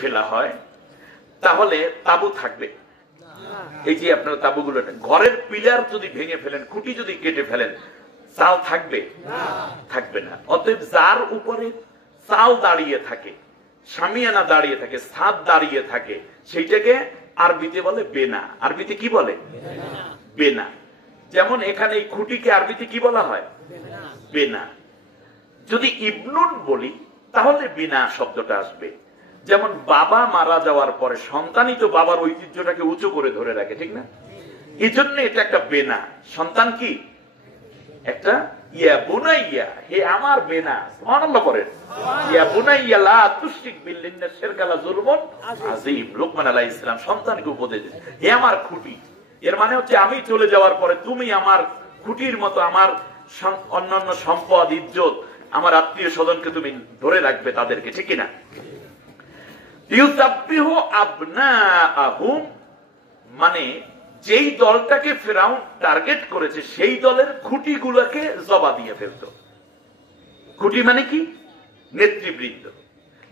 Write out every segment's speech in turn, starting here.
ফেলা হয় তাহলে তাবু থাকবে? এই যে আপনারা তাবুগুলো, ঘরের পিলার যদি ভেঙে ফেলেন, খুঁটি যদি কেটে ফেলেন, চাল থাকবে? থাকবে না। অতএব যার উপরে চাল দাঁড়িয়ে থাকে, শামিয়ানা দাঁড়িয়ে থাকে, ছাদ দাঁড়িয়ে থাকে, সেইটাকে আরবিতে বলে বেনা। আরবিতে কি বলে? বেনা। যেমন এখানে এই খুঁটিকে আরবিতে কি বলা হয়? বেনা। যদি ইবনুন বলি তাহলে বিনা শব্দটা আসবে। যেমন বাবা মারা যাওয়ার পরে সন্তানই তো বাবার ঐতিহ্যটাকে উঁচু করে ধরে রাখে, ঠিক না? এই জন্য এটা একটা বেনা। সন্তান কি একটা ইয়া বুনাইয়া, হে আমার বেনা। সুবহানাল্লাহ বলেন। ইয়া বুনাইয়া লা তুশরিক বিল্লাহি ইন্না শিরকা লা যুলমুন আযীম। লোকমান আলাইহিস সালাম সন্তানকে উপদেশ দিয়েছেন, হে আমার খুঁটি। এর মানে হচ্ছে আমি চলে যাওয়ার পরে তুমি আমার খুঁটির মতো আমার অন্যান্য সম্পদ, ইজ্জত, আমার আত্মীয় স্বজনকে তুমি ধরে রাখবে তাদেরকে, ঠিক কিনা? ইউসাব্বিহু আবনাআহুম, মানে যেই দলটাকে ফিরআউন টার্গেট করেছে সেই দলের খুঁটিগুলোকে জবা দিয়ে ফেলতো। খুঁটি মানে কি? নেতৃবৃন্দ।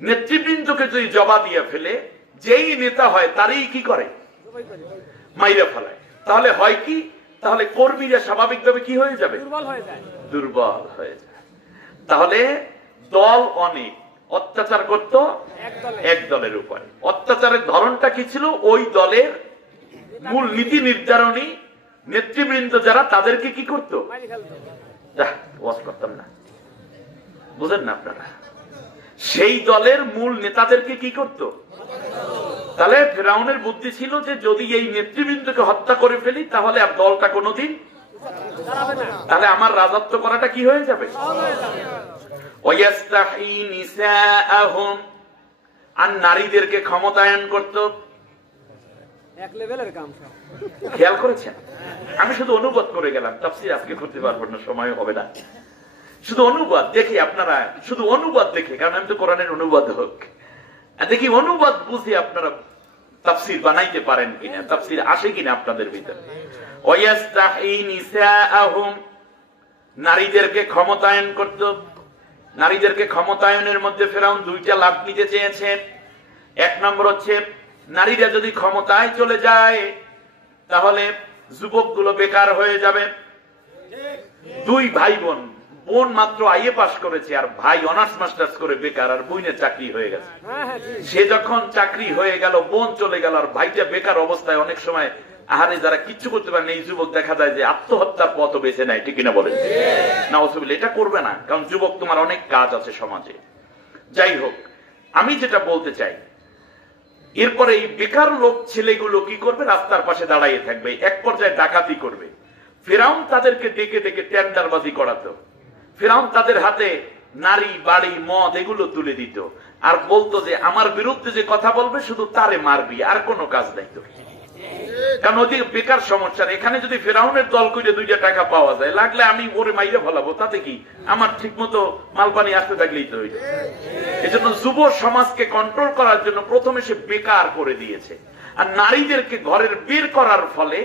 নেতৃবৃন্দকে যদি জবা দিয়ে ফেলে, যেই নেতা হয় তারই কি করে? মাইরা ফেলায়। তাহলে হয় কি? তাহলে কর্মীরা স্বাভাবিকভাবে কি হয়ে যাবে? দুর্বল হয়ে যায়। তাহলে দল অনেক অত্যাচার করত এক দলের উপরে। অত্যাচারের ধরনটা কি ছিল? ওই দলের মূল নীতি নির্ধারণী নেতৃবৃন্দ যারা, তাদেরকে কি করত? ওয়াজ করতাম না, বুঝেন না আপনারা? সেই দলের মূল নেতাদেরকে কি করত? তাহলে ফিরআউনের বুদ্ধি ছিল যে যদি এই নেতৃবৃন্দকে হত্যা করে ফেলি তাহলে আর দলটা কোনোদিন, তাহলে আমার রাজত্ব করাটা কি হয়ে যাবে? ওয়াস্তাহি নিসাআহুম, আর নারীদেরকে ক্ষমতায়ন করত। এক লেভেলের কাম। খেয়াল করেছেন? আমি শুধু অনুবাদ করে গেলাম, তাফসীর আজকে করতে পারবো না, সময় হবে না। শুধু অনুবাদ দেখি, আপনারা শুধু অনুবাদ দেখে, কারণ আমি তো কোরআনের অনুবাদক, দেখি অনুবাদ বুঝে আপনারা তাফসীর বানাইতে পারেন কিনা, তাফসীর আসে কিনা আপনাদের ভিতরে। ওয়াস্তাহি নিসাআহুম, নারীদেরকে ক্ষমতায়ন করত। নারীদেরকে ক্ষমতায়নের মধ্যে ফিরআউন দুইটা লাভ নিতে চেয়েছে। এক নম্বর হচ্ছে, নারীরা যদি ক্ষমতায় চলে যায় তাহলে যুবকগুলো বেকার হয়ে যাবে। দুই ভাই বোন, বোন মাত্র আইএ পাস করেছে আর ভাই অনার্স মাস্টার্স করে বেকার, আর বোনের চাকরি হয়ে গেছে। সে যখন চাকরি হয়ে গেল, বোন চলে গেল, আর ভাইটা বেকার অবস্থায় অনেক সময় আহারে যারা কিচ্ছু করতে পারেন এই যুবক দেখা যায় যে আত্মহত্যার পথ বেছে নেয়, ঠিক কিনা বলেন? নাউজুবিল্লাহ। এটা করবে না, কারণ যুবক তোমার অনেক কাজ আছে সমাজে। যাই হোক, আমি যেটা বলতে চাই, এরপরে এই বেকার লোক ছেলেগুলো কি করবে? রাস্তার পাশে দাঁড়াইয়ে থাকবে, এক পর্যায়ে ডাকাতি করবে। ফিরআউন তাদেরকে ডেকে ডেকে টেন্ডারবাজি করাতো। ফিরআউন তাদের হাতে নারী, বাড়ি, মদ এগুলো তুলে দিত, আর বলতো যে আমার বিরুদ্ধে যে কথা বলবে শুধু তারে মারবি, আর কোনো কাজ নাই তো। কারণ ওদিকে বেকার সমস্যা। এখানে যদি ফিরআউনের দল করে 2 টাকা পাওয়া যায়, লাগলে আমি ওরে মাইরে ফেলাবো, তাতে কি? আমার ঠিক মতো মালপানি আসতে থাকলেই তো হইল। এই জন্য যুব সমাজকে কন্ট্রোল করার জন্য প্রথমে সে বেকার করে দিয়েছে। আর নারীদেরকে ঘরের বের করার ফলে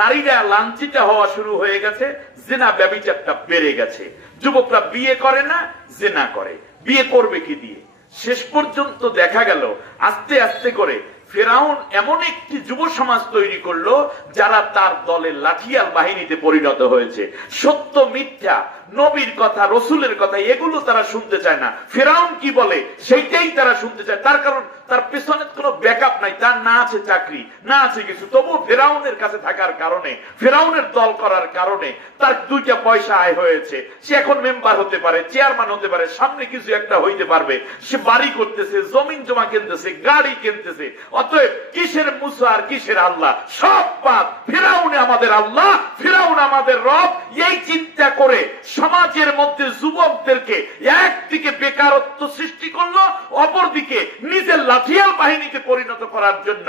নারীরা লাঞ্ছিত হওয়া শুরু হয়ে গেছে, জিনা ব্যভিচারটা বেড়ে গেছে। যুবকরা বিয়ে করে না, জিনা করে। বিয়ে করবে কি দিয়ে? শেষ পর্যন্ত দেখা গেল আস্তে আস্তে করে ফিরআউন এমন একটি যুব সমাজ তৈরি করলো যারা তার দলের লাঠিয়াল বাহিনীতে পরিণত হয়েছে। সত্য মিথ্যা, নবীর কথা, রসুলের কথা, এগুলো তারা শুনতে চায় না। ফিরআউন কি বলে সেইটাই তারা শুনতে চায়। তার কারণ তার পেছনে কোনো ব্যাকআপ নাই, তার না আছে চাকরি, না আছে কিছু, তবু ফিরআউনের কাছে থাকার কারণে, ফিরআউনের দল করার কারণে তার 2টা পয়সা আয় হয়েছে। সে এখন মেম্বার হতে পারে, চেয়ারম্যান হতে পারে, সামনে কিছু একটা হইতে পারবে। সে বাড়ি করতেছে, জমিন জমা কিনতেছে, গাড়ি কিনতেছে। অতএব কিসের মুসা আর কিসের আল্লাহ, সব বাদ। ফিরআউন আমাদের আল্লাহ, ফিরআউন আমাদের রব। এই চিন্তা করে সমাজের মধ্যে যুবকদেরকে একদিকে বেকারত্ব সৃষ্টি করলো, অপরদিকে নিজের লাঠিয়াল বাহিনীতে পরিণত করার জন্য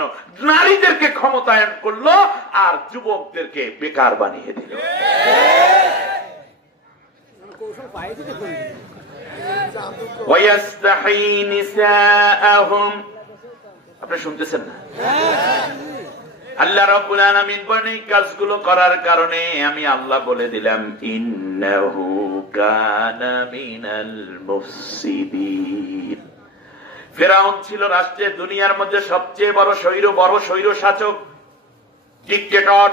নারীদেরকে ক্ষমতায়ন করলো, আর যুবকদেরকে বেকার বানিয়ে দিল। ওয়াস্তাহি নিসাআহুম, আপনি শুনতেছেন না? আল্লাহ রাব্বুল আলামিন বলেন এই কাজগুলো করার কারণে আমি আল্লাহ বলে দিলাম, ইন্নাহু কানা মিনাল মুফসিদিন, ফেরাউন ছিল রাষ্ট্রের দুনিয়ার মধ্যে সবচেয়ে বড় স্বৈর শাসক, ডিক্টেটর।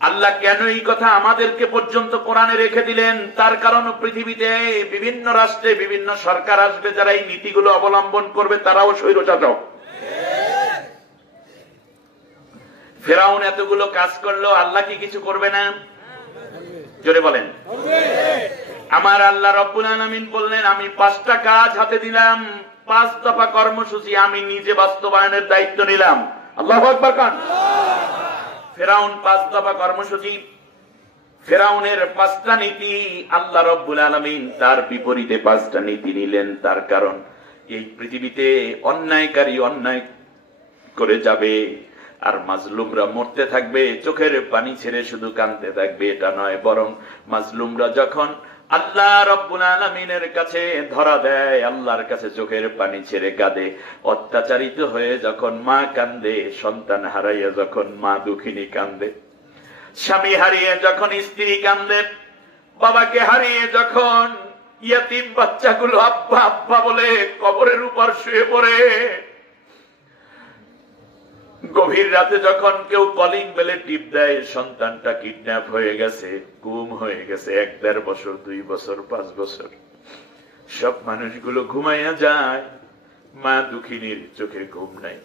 আল্লাহ কেন এই কথা আমাদেরকে পর্যন্ত কোরআনে রেখে দিলেন? তার কারণ পৃথিবীতে বিভিন্ন রাষ্ট্রে বিভিন্ন সরকার আসবে, যারা এই নীতিগুলো অবলম্বন করবে তারাও স্বৈরশাসক। ফেরাউন এতগুলো কাজ করলো, আল্লাহ কি কিছু করবে না? জোরে বলেন। আমার আল্লাহ রব্বুল আলামিন বললেন, আমি 5টা কাজ হাতে দিলাম, 5 দফা কর্মসূচি আমি নিজে বাস্তবায়নের দায়িত্ব নিলাম। আল্লাহু আকবার কান। ফেরাউন 5 দফা কর্মসূচি, ফেরাউনের 5টা নীতি, আল্লাহ রব্বুল আলামিন তার বিপরীতে 5টা নীতি নিলেন। তার কারণ এই পৃথিবীতে অন্যায়কারী অন্যায় করে যাবে, আর মাজলুমরা মরতে থাকবে, চোখের পানি ছেড়ে শুধু কাঁদতে থাকবে। এটা নয়, বরং মাজলুমরা যখন আল্লাহ রব্বুল আলামিনের কাছে ধরা দেয়, আল্লাহর কাছে চোখের পানি ছেড়ে কাঁদে, অত্যাচারিত হয়ে যখন মা কান্দে, সন্তান হারাইয়া যখন মা দুঃখিনী কান্দে, স্বামী হারিয়ে যখন স্ত্রী কান্দে, বাবাকে হারিয়ে যখন ইয়াতিম বাচ্চাগুলো আব্বা আব্বা বলে কবরের উপর শুয়ে পড়ে, গভীর রাতে যখন কেউ কলিং বেলে টিপ দেয়, সন্তানটা কিডন্যাপ হয়ে গেছে, গুম হয়ে গেছে, 1-1.5 বছর, 2 বছর, 5 বছর, সব মানুষগুলো ঘুমাইয়া যায়, মা দুঃখিনীর চোখে ঘুম নাই।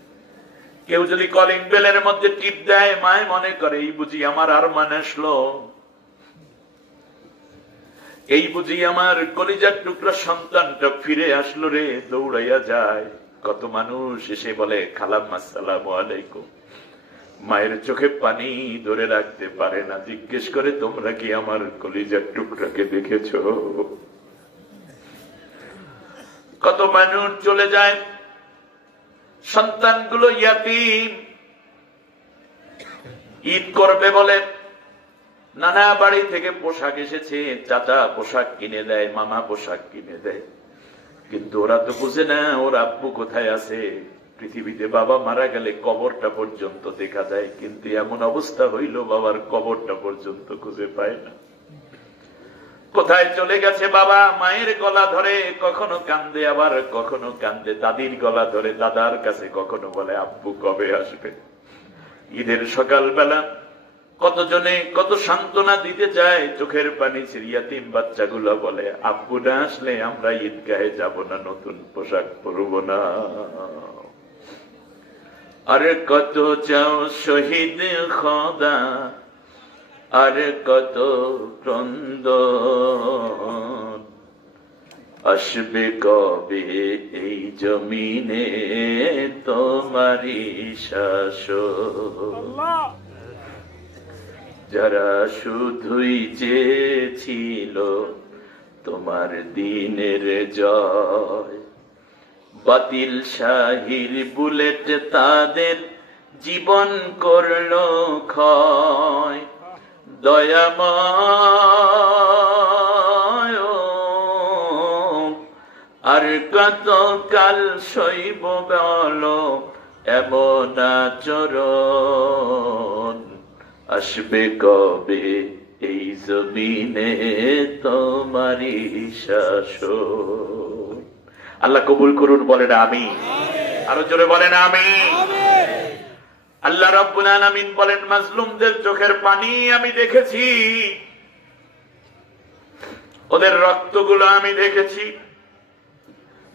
কেউ যদি কলিং বেলের মধ্যে টিপ দেয়, মায় মনে করে এই বুঝি আমার আর মান আসলো, এই বুঝি আমার কলিজার টুকরা সন্তানটা ফিরে আসলো রে, দৌড়াইয়া যায়। কত মানুষ এসে বলে খালাম আসসালামু আলাইকুম, মায়ের চোখে পানি ধরে রাখতে পারে না, জিজ্ঞেস করে তোমরা কি আমার কলিজার টুকরাকে দেখেছো? কত মানুষ চলে যায়, সন্তানগুলো ইয়াতীম। ঈদ করবে বলে নানা বাড়ি থেকে পোশাক এসেছে, চাচা পোশাক কিনে দেয়, মামা পোশাক কিনে দেয়, কিন্তু ওরা তো বুঝে না ওর আব্বু কোথায় আছে। পৃথিবীতে বাবা মারা গেলে কবরটা পর্যন্ত দেখা যায়, কিন্তু এমন অবস্থা হইল বাবার কবরটা পর্যন্ত খুঁজে পায় না। কোথায় চলে গেছে বাবা? মায়ের গলা ধরে কখনো কান্দে, আবার কখনো কান্দে দাদির গলা ধরে, দাদার কাছে কখনো বলে আব্বু কবে আসবে। ঈদের সকালবেলা কতজনে কত সান্ত্বনা দিতে চায়, চোখের পানি ছিড়িয়া তিন বাচ্চাগুলো বলে আব্বু না আসলে আমরা ঈদগাহে যাব না, নতুন পোশাক পরব না। আরে কত চাও শহীদ খোদা, আর কত ক্রন্দ, আসবে কবে এই জমিনে তোমারি শাসন। যারা শুধুই চেয়েছিল তোমার দিনের জয়, বাতিল শাহির বুলেট তাদের জীবন করলো ক্ষয়। দয়াময় আর কত কাল সইব বলো এমন আচরণ, আসবে কবে এই জমিনে তোমারি শাসন। আল্লাহ কবুল করুন, বলেন আমিন। আরো জোরে বলেন আমিন। আল্লাহ রাব্বুল আলামিন বলেন মাজলুমদের চোখের পানি আমি দেখেছি, ওদের রক্তগুলো আমি দেখেছি,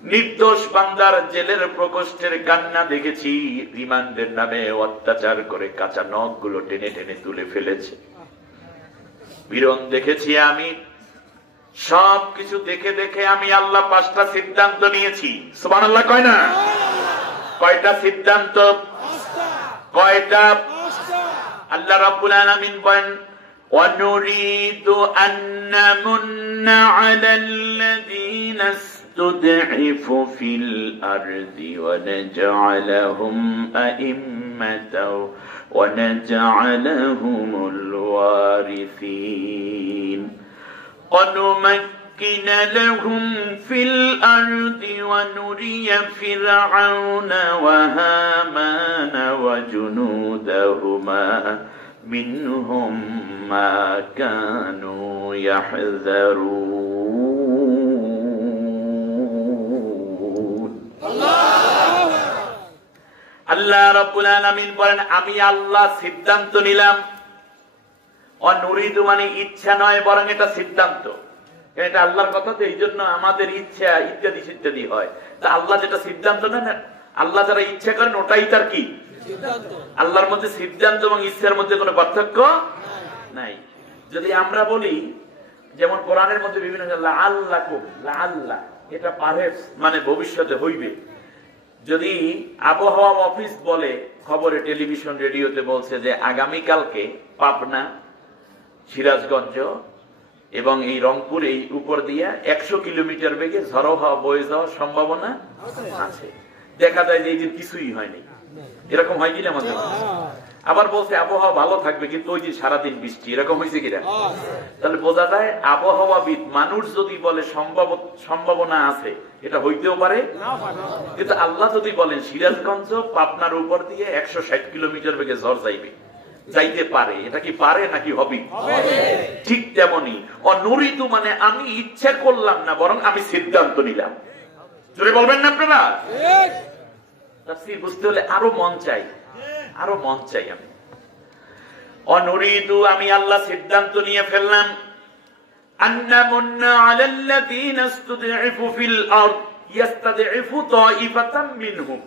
নির্দোষ বান্দার জেলের প্রকোষ্ঠের কান্না দেখেছি, রিমান্ডের নামে অত্যাচার করে কাঁচা নখগুলো টেনে টেনে তুলে ফেলেছে, পীড়ন দেখেছি আমি। সবকিছু দেখে দেখে আমি আল্লাহ 5টা সিদ্ধান্ত নিয়েছি। সুবহানাল্লাহ কয় না? কয়টা সিদ্ধান্ত? কয়টা? আল্লাহ রাব্বুল আলামিন বলেন ওয়ানুরিদু আন নামুন্না আলাল্লাযীনা ইসতুদঈফু ফিল আরদি ওয়া নাজআলাহুম আইম্মাতাও ওয়া নাজআলাহুমুল ওয়ারিসিন ونمكن لهم في الأرض ونري فرعون وهامان وجنودهما منهم ما كانوا يحذرون আল্লাহ রাব্বুল আলামিন বলেন আমি আল্লাহ সিদ্ধান্ত নিলাম। অনুরিদু মানে ইচ্ছা নয়, বরং এটা সিদ্ধান্ত। এটা আল্লাহর কথা, তো এই জন্য আমাদের ইচ্ছা ইত্যাদি ইত্যাদি হয়। তা আল্লাহ যেটা সিদ্ধান্ত নেন, আল্লাহ যারা ইচ্ছা করেন ওটাই তার কি সিদ্ধান্ত। আল্লাহর মধ্যে সিদ্ধান্ত এবং ইচ্ছার মধ্যে কোনো পার্থক্য নাই। যদি আমরা বলি, যেমন কোরআনের মধ্যে বিভিন্ন আল্লাহ, এটা পারে মানে ভবিষ্যতে হইবে। যদি আবহাওয়া অফিস বলে, খবরে টেলিভিশন রেডিওতে বলছে যে আগামীকালকে পাবনা, সিরাজগঞ্জ এবং এই রংপুর এই উপর দিয়া 100 কিলোমিটার বেগে ঝড়ো হাওয়া বয়ে যাওয়ার সম্ভাবনা আছে, দেখা যায় যে এই দিন কিছুই হয়নি। এরকম হয় কিনা আমাদের? আবার বলছে আবহাওয়া ভালো থাকবে, কিন্তু ওই দিন সারাদিন বৃষ্টি, এরকম হয়েছে কিনা? তাহলে বোঝা যায় আবহাওয়াবিদ মানুষ যদি বলে সম্ভাবনা আছে, এটা হইতেও পারে, কিন্তু আল্লাহ যদি বলেন সিরাজগঞ্জ পাবনার উপর দিয়ে 160 কিলোমিটার বেগে ঝড় যাইতে পারে, এটা কি পারে নাকি হবে? ঠিক তেমনি অনুরিদু মানে আমি ইচ্ছা করলাম না, বরং আমি সিদ্ধান্ত নিলাম। জোরে বলবেন না আপনারা? তাফসীর বুঝতে হলে আরো মন চাই, আরো মন চাই। আমি অনুরিদু আমি আল্লাহ সিদ্ধান্ত নিয়ে ফেললাম আন্নামুন্না আলাল্লাযীনা ইসতুদঈফু ফিল আরদ ইস্তাদঈফু তাইফাতাম মিনহুম।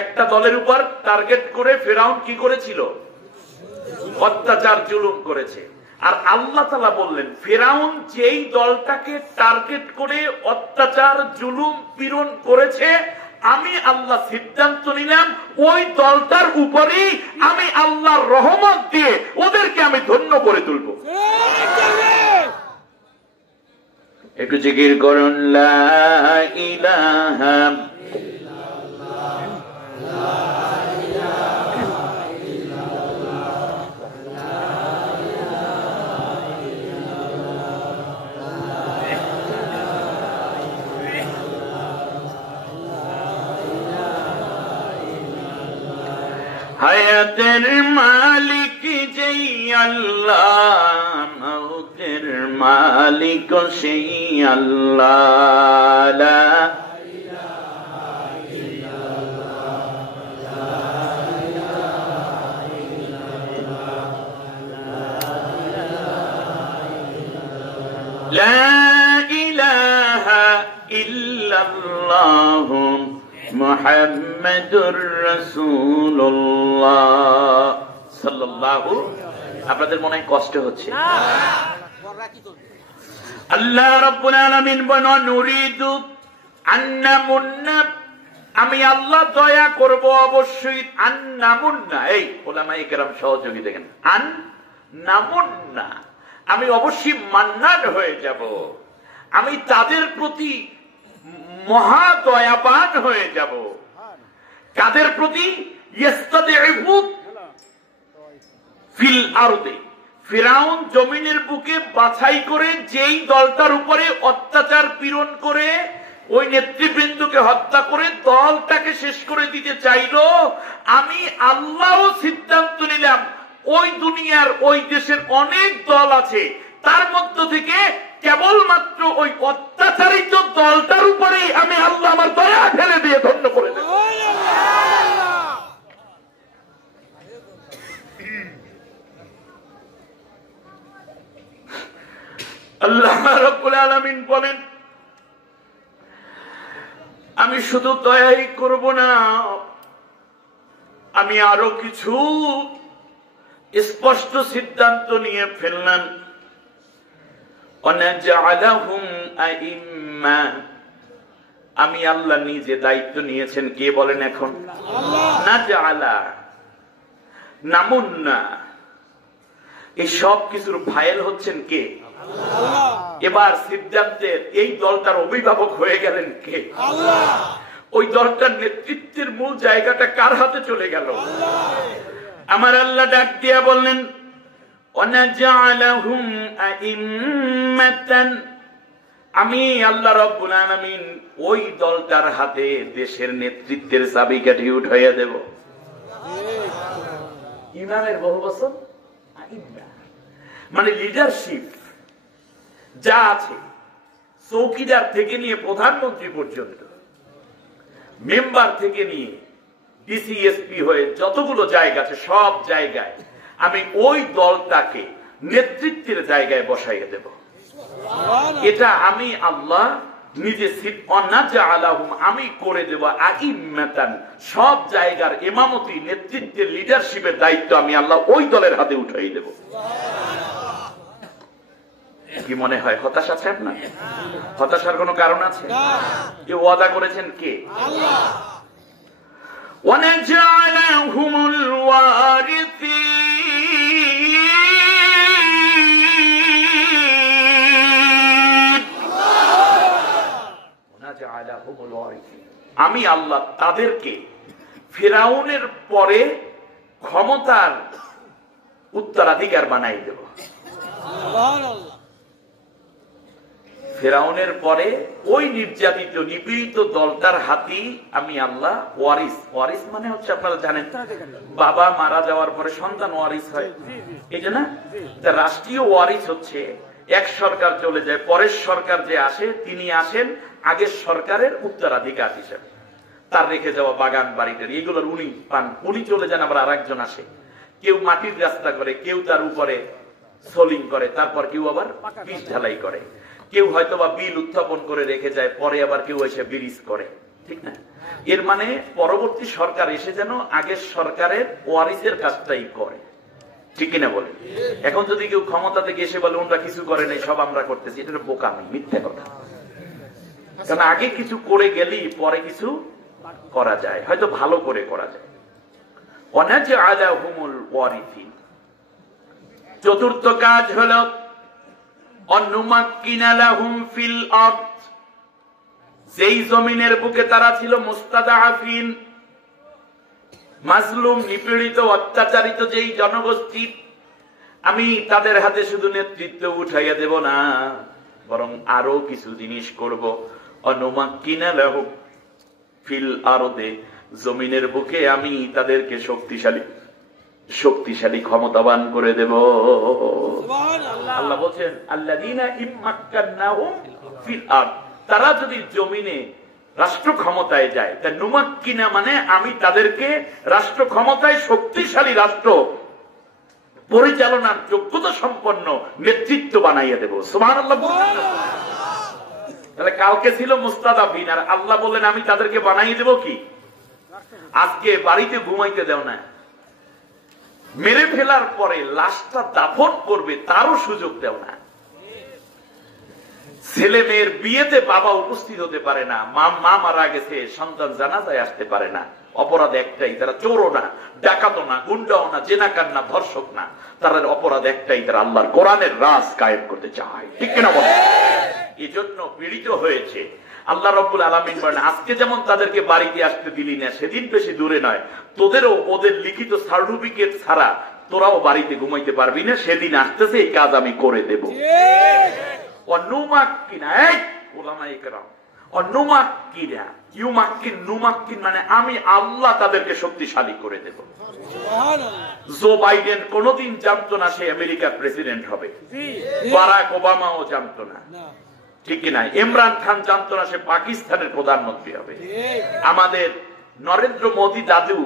একটা দলের উপর টার্গেট করে ফিরআউন কি করেছিল? অত্যাচার জুলুম করেছে। আর আল্লাহ তাআলা বললেন ফিরআউন যেই দলটাকে টার্গেট করে অত্যাচার জুলুম পীড়ন করেছে, আমি আল্লাহ সিদ্ধান্ত নিলাম ওই দলটার উপরেই আমি আল্লাহর রহমত দিয়ে ওদেরকে আমি ধন্য করে তুলব। একটু জিকির করুন লা ইলাহা ইল্লাল্লাহ, লা ইলাহা ইল্লাল্লাহ, লা ইলাহা ইল্লাল্লাহ। হায়াতের মালিক যেই আল্লাহ, মৌতের মালিক সেই আল্লাহ, লা ইলাহা ইল্লাল্লাহ, লা ইলাহা ইল্লাল্লাহ, লা ইলাহা ইল্লাল্লাহ মুহাম্মাদুর রাসূলুল্লাহ সাল্লাল্লাহু। আপনাদের মনে হয় কষ্ট হচ্ছে? আল্লাহ রাব্বুল আলামিন বলেন নুরিদু আন্নামুন্না, আমি আল্লাহ দয়া করব অবশ্যই। আন্নামুন্না, এই উলামায়ে কেরাম সহযোগী দেখেন, আন্নামুন্না আমি অবশ্যই মান্নান হয়ে যাব, আমি তাদের প্রতি মহা দয়াবান হয়ে যাব। কাদের প্রতি? ইস্তাদঈফু ফিল আরদি, ফিরআউন জমিনের বুকে বাছাই করে যেই দলটার উপরে অত্যাচার পীড়ন করে ওই নেতৃবৃন্দকে হত্যা করে দলটাকে শেষ করে দিতে চাইলো, আমি আল্লাহও সিদ্ধান্ত নিলাম ওই দুনিয়ার ওই দেশের অনেক দল আছে, তার মধ্য থেকে কেবলমাত্র ওই অত্যাচারিত দলটার উপরে আমি আল্লাহ আমার দয়া ঢেলে দিয়ে ধন্য করে দেব। আল্লাহ রাব্বুল আলামিন বলেন আমি শুধু দয়াই করব না, আমি আরো কিছু স্পষ্ট সিদ্ধান্ত নিয়ে ফেললাম। ওয়ানাজআলাহুম আইম্মা, আমি আল্লাহ নিজে দায়িত্ব নিয়েছেন। কে বলেন এখন? নাজআলা, নামুন্না, এই সব কিছুর ফাইল হচ্ছেন কে? এবার সিদ্ধান্তের এই দলটার অভিভাবক হয়ে গেলেন কে? ওই দলটার নেতৃত্বের মূল জায়গাটা কার হাতে চলে গেল? আমার আল্লাহ ডাক দিয়া বললেন ওয়ানাজআলাহুম আইম্মাতান, আমি আল্লাহ রাব্বুল আলামিন ওই দলটার হাতে দেশের নেতৃত্বের চাবিকাঠি উঠাইয়া দেব। ইমামের বহু বছর মানে লিডারশিপ যা আছে, চৌকিদার থেকে নিয়ে প্রধানমন্ত্রী পর্যন্ত, মেম্বার থেকে নিয়ে ডিসিএসপি হয়ে যতগুলো জায়গা আছে সব জায়গায় আমি ওই দলটাকে নেতৃত্বের জায়গায় বসাইয়ে দেব। এটা আমি আল্লাহ নিজে আমি করে দেব। আইম্মাতান, সব জায়গার ইমামতি, নেতৃত্বের, লিডারশিপের দায়িত্ব আমি আল্লাহ ওই দলের হাতে উঠাই দেব। কি মনে হয় হতাশা আছে আপনার? হতাশার কোনো কারণ আছে? এ ওয়াদা করেছেন কে? আল্লাহ। ওয়ানাজআলাহুমুল ওয়ারিসিন, আমি আল্লাহ তাদেরকে ফিরআউনের পরে ক্ষমতার উত্তরাধিকার বানাই দেব। ফিরআউনের পরে ওই নির্যাতিত নিপীড়িত দলটার হাতি আমি আল্লাহ ওয়ারিস। ওয়ারিস মানে হচ্ছে আপনারা জানেন বাবা মারা যাওয়ার পরে সন্তান ওয়ারিস হয়, এই যে না? রাষ্ট্রীয় ওয়ারিস হচ্ছে এক সরকার চলে যায়, পরের সরকার যে আসে তিনি আসেন আগের সরকারের উত্তরাধিকার হিসেবে, তার রেখে যাওয়া বাগান বাড়িতে এগুলোর উনি পান, উনি চলে যান, আবার আরেকজন আসে। কেউ মাটির রাস্তা করে, কেউ তার উপরে সোলিং করে, তারপর কেউ আবার পিচ ঢালাই করে, কেউ হয়তো বা বিল উত্থাপন করে রেখে যায়, পরে আবার কেউ এসে ব্রিজ করে, ঠিক না? এর মানে পরবর্তী সরকার এসে যেন আগের সরকারের ওয়ারিসের কাজটাই করে, ঠিক কিনা বলে? এখন যদি কেউ ক্ষমতা থেকে এসে বলে ওটা কিছু করে নাই, সব আমরা করতেছি, এটা বোকামি, মিথ্যা কথা। কারণ আগে কিছু করে গেলি পরে কিছু করা যায়, হয়তো ভালো করে করা যায়। ওয়ানাজআলাহুমুল ওয়ারিসিন, চতুর্থ কাজ হলো অনুমাক্কিনা লাহুম ফিল আরদ, যেই জমিনের বুকে তারা ছিল মুস্তাদাফিন, মাজলুম, নিপীড়িত, অত্যাচারিত যেই জনগোষ্ঠী, আমি তাদের হাতে শুধু নেতৃত্ব উঠাইয়া দেব না, বরং আরো কিছু জিনিস করব। অনুমাক্কিনা লাহুম ফিল আরদে, জমিনের বুকে আমি তাদেরকে শক্তিশালী ক্ষমতাবান করে দেব। আল্লাহ বলছেন আল্লাযীনা ইম্মাক্কান্নাহুম ফিল আরদ, তারা যদি জমিনে রাষ্ট্র ক্ষমতায় যায়, তা নুমাক্কিনা মানে আমি তাদেরকে রাষ্ট্র ক্ষমতায় শক্তিশালী রাষ্ট্র পরিচালনার যোগ্যতা সম্পন্ন নেতৃত্ব বানাইয়া দেব। সুবহানাল্লাহ। তাহলে কালকে ছিল মুস্তাদাফিন, আর আল্লাহ বললেন আমি তাদেরকে বানাইয়ে দেব কি? আজকে বাড়িতে ঘুমাইতে দেও না, মেরে ফেলার পরে লাশটা দাফন করবে তারও সুযোগ দেও না। ছেলে মেয়ের বিয়েতে বাবা উপস্থিত হতে পারে না, মা মারা গেছে, সন্তান জানাজায় আসতে পারে না। অপরাধ একটাই, তারা চোরও না, ডাকাতও না, গুন্ডাও না, জেনাকার না, ধর্ষক না, তার অপরাধ একটাই, তারা আল্লাহর কোরআনের রাজ কায়েম করতে চায়, ঠিক কিনা বলে? এই জন্য পীড়িত হয়েছে। আল্লাহ রাব্বুল আলামিন বলেন আজকে যেমন তাদেরকে বাড়িতে আসতে দিলি না, সেদিন বেশি দূরে নয়, তোদেরও ওদের লিখিত সার্টিফিকেট ছাড়া তোরাও বাড়িতে ঘুমাইতে পারবি না, সেদিন আসতেছে, এই কাজ আমি করে দেব। মানে আমি আল্লাহ তাদেরকে শক্তিশালী করে দেব। জো বাইডেন কোনদিন জানতো না সে আমেরিকার প্রেসিডেন্ট হবে, বারাক ওবামাও জানতো না, ঠিক কিনা? ইমরান খান জানতো না সে পাকিস্তানের প্রধানমন্ত্রী হবে। আমাদের নরেন্দ্র মোদী দাদু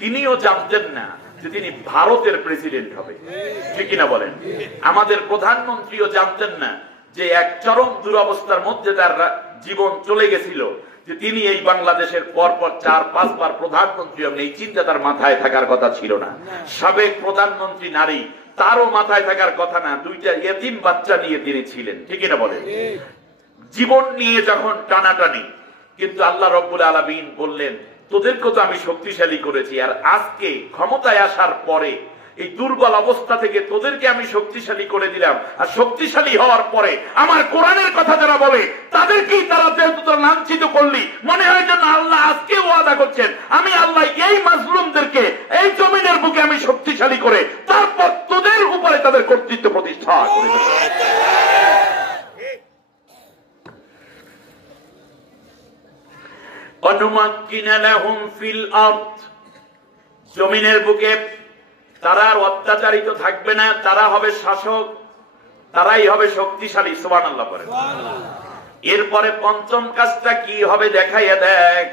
তিনিও জানতেন না যে তিনি ভারতের প্রেসিডেন্ট হবে, ঠিক কিনা বলেন? আমাদের প্রধানমন্ত্রীও জানতেন না যে এক চরম দুরবস্থার মধ্যে তার জীবন চলে গেছিল, যে তিনি এই বাংলাদেশের পরপর 4-5 বার প্রধানমন্ত্রী হবেন, এই চিন্তা তার মাথায় থাকার কথা ছিল না। সাবেক প্রধানমন্ত্রী নারী, তারও মাথায় থাকার কথা না, 2টা ইয়েতিম বাচ্চা নিয়ে তিনি ছিলেন, ঠিক কিনা বলেন? জীবন নিয়ে যখন টানাটানি, কিন্তু আল্লাহ রাব্বুল আলামিন বললেন তোদেরকে তো আমি শক্তিশালী করেছি, আর আজকে ক্ষমতায় আসার পরে এই দুর্বল অবস্থা থেকে তোদেরকে আমি শক্তিশালী করে দিলাম। আর শক্তিশালী হওয়ার পরে আমার কোরআনের কথা যারা বলে তাদেরকেই তারা যেহেতু তোরা লাঞ্ছিত করলি, মনে হয় যেন আল্লাহ আজকে ওয়াদা করছেন আমি আল্লাহ এই মাজলুমদেরকে এই জমিনের বুকে আমি শক্তিশালী করে তারপর তোদের উপরে তাদের কর্তৃত্ব প্রতিষ্ঠা করে দেব। অনুমাক্কিনা লাহুম ফিল আরদ, জমিনের বুকে তারা আর অত্যাচারিত থাকবে না, তারা হবে শাসক, তারাই হবে শক্তিশালী। সুবহানাল্লাহ বলেন। এরপরে পঞ্চম কাজটা কি হবে দেখাইয়া দেখ।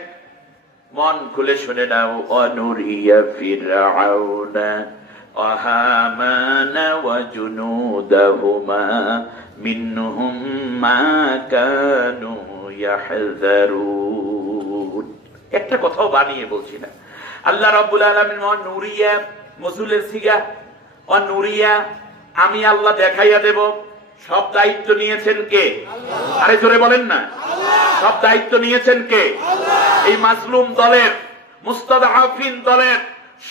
মন খুলে শুনে নাও, অনুরিয়া ফিরআউনা ওয়া হামানা ওয়া জুনুদাহুমা মিনহুম মা কানু ইয়াহযারুন। একটা কথাও বানিয়ে বলছি না। আল্লাহ রাব্বুল আলামিন নুরিয়া মসুলের সিগা, নুরিয়া আমি আল্লাহ দেখাইয়া দেব। সব দায়িত্ব নিয়েছেন কে? আরে জোরে বলেন না। সব দায়িত্ব নিয়েছেন কে? এই মাজলুম দলের, মুস্তাদআফিন দলের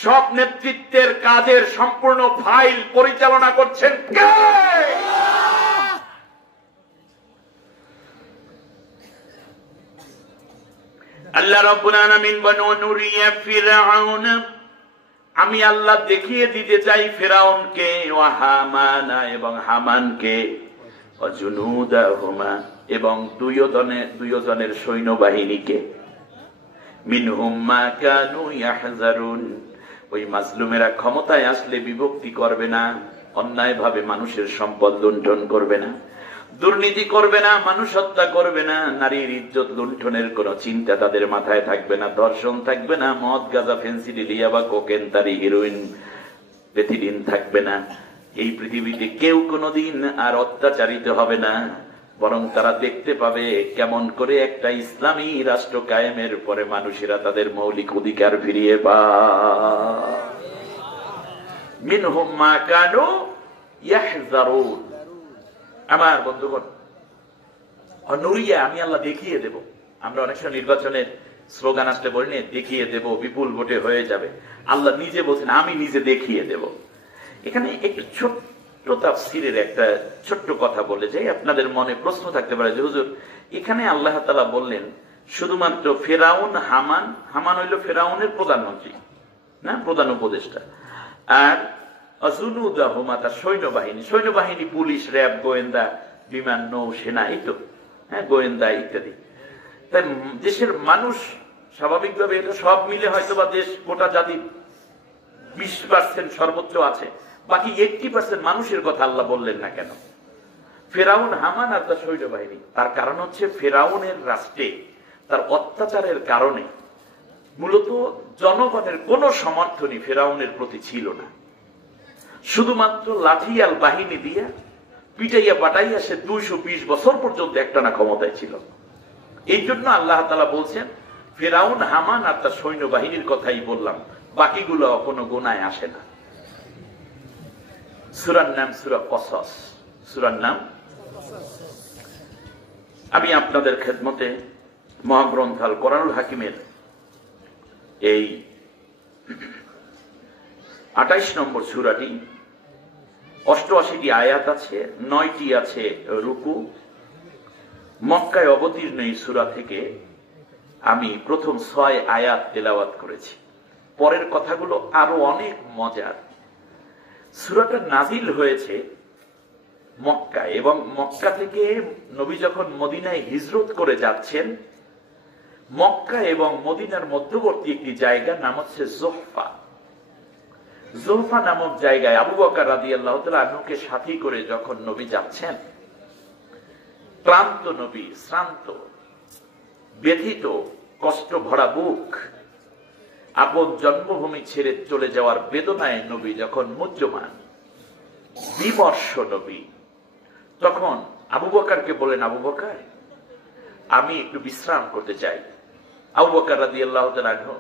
সব নেতৃত্বের কাজের সম্পূর্ণ ফাইল পরিচালনা করছেন কে? আল্লাহ রাব্বুল আলামিন বলেন নুরিয়া ফিরআউন, আমি আল্লাহ দেখিয়ে দিতে চাই ফিরআউনকে, ওয়া হামানা এবং হামানকে, ওয়া জুনুদাহুমা এবং দুইজনের সৈন্যবাহিনীকে, মিনহুম মা কানু ইয়াহযারুন। ওই মাজলুমেরা ক্ষমতায় আসলে বিভক্তি করবে না, অন্যায়ভাবে মানুষের সম্পদ লুণ্ঠন করবে না, দুর্নীতি করবে না, মানুষ হত্যা করবে না, নারীর ইজ্জত লুণ্ঠনের কোন চিন্তা তাদের মাথায় থাকবে না, ধর্ষণ থাকবে না, মদ গাঁজা ফেন্সিডিল ইয়াবা কোকেন তারি হিরোইন প্রতিদিন থাকবে না। এই পৃথিবীতে কেউ কোনোদিন আর অত্যাচারিত হবে না, বরং তারা দেখতে পাবে কেমন করে একটা ইসলামী রাষ্ট্র কায়েমের পরে মানুষেরা তাদের মৌলিক অধিকার ফিরিয়ে পায়। মিনহুম মা কানু ইয়াহযারুন। আমার বন্ধুগণ, নুরিয়া আমি আল্লাহ দেখিয়ে দেব। আমরা অনেক সময় নির্বাচনের স্লোগান আসলে বলি না, দেখিয়ে দেব, বিপুল ভোটে হয়ে যাবে। আল্লাহ নিজে বলছেন আমি নিজে দেখিয়ে দেব। এখানে একটু ছোট্ট তাফসীরের একটা ছোট্ট কথা বলে যাই, আপনাদের মনে প্রশ্ন থাকতে পারে যে হুজুর এখানে আল্লাহ তাআলা বললেন শুধুমাত্র ফেরাউন হামান, হামান হইল ফেরাউনের প্রধানমন্ত্রী না, প্রধান উপদেষ্টা, আর জুনুদাহুমা তার সৈন্যবাহিনী, সৈন্যবাহিনী পুলিশ, র্যাব, গোয়েন্দা, বিমান, নৌ সেনা, এই তো হ্যাঁ গোয়েন্দা ইত্যাদি। তাই দেশের মানুষ স্বাভাবিকভাবে এটা সব মিলে হয়তো বা দেশ গোটা জাতি 20% সর্বোচ্চ আছে, বাকি 80% মানুষের কথা আল্লাহ বললেন না কেন? ফেরাউন হামান আর তার সৈন্যবাহিনী। তার কারণ হচ্ছে ফেরাউনের রাষ্ট্রে তার অত্যাচারের কারণে মূলত জনগণের কোন সমর্থনই ফেরাউনের প্রতি ছিল না। শুধুমাত্র লাঠিয়াল বাহিনী দিয়া পিটাইয়া পাটাইয়া সে 220 বছর পর্যন্ত একটানা ক্ষমতায় ছিল। এই জন্য আল্লাহ তাআলা বলছেন ফেরাউন হামান আর তার সৈন্যবাহিনীর কথাই বললাম, বাকিগুলো কোনো গুনায় আসে না। সূরার নাম সূরা কসস, সূরার নাম। আমি আপনাদের খেদমতে মহাগ্রন্থ আল কোরআনুল হাকিমের এই 28 নম্বর সূরাটি, 88টি আয়াত আছে, 9টি আছে রুকু। মক্কায় অবতীর্ণ এই সূরা থেকে আমি প্রথম 6 আয়াত তেলাওয়াত করেছি। পরের কথাগুলো আরো অনেক মজার। সূরাটা নাজিল হয়েছে মক্কায়, এবং মক্কা থেকে নবী যখন মদিনায় হিজরত করে যাচ্ছেন, মক্কা এবং মদিনার মধ্যবর্তী একটি জায়গা নাম হচ্ছে জোহফা। জোহফা নামক জায়গায় আবু বকর রাদিয়াল্লাহু তাআলা আনহুকে সাথী করে যখন নবী যাচ্ছেন, ক্লান্ত নবী, শ্রান্ত, ব্যথিত, কষ্ট ভরা বুক, আপন জন্মভূমি ছেড়ে চলে যাওয়ার বেদনায় নবী যখন মুহ্যমান, বিমর্ষ নবী, তখন আবু বকরকে বলেন, আবু বকর আমি একটু বিশ্রাম করতে চাই। আবু বকর রাদিয়াল্লাহু তাআলা আনহু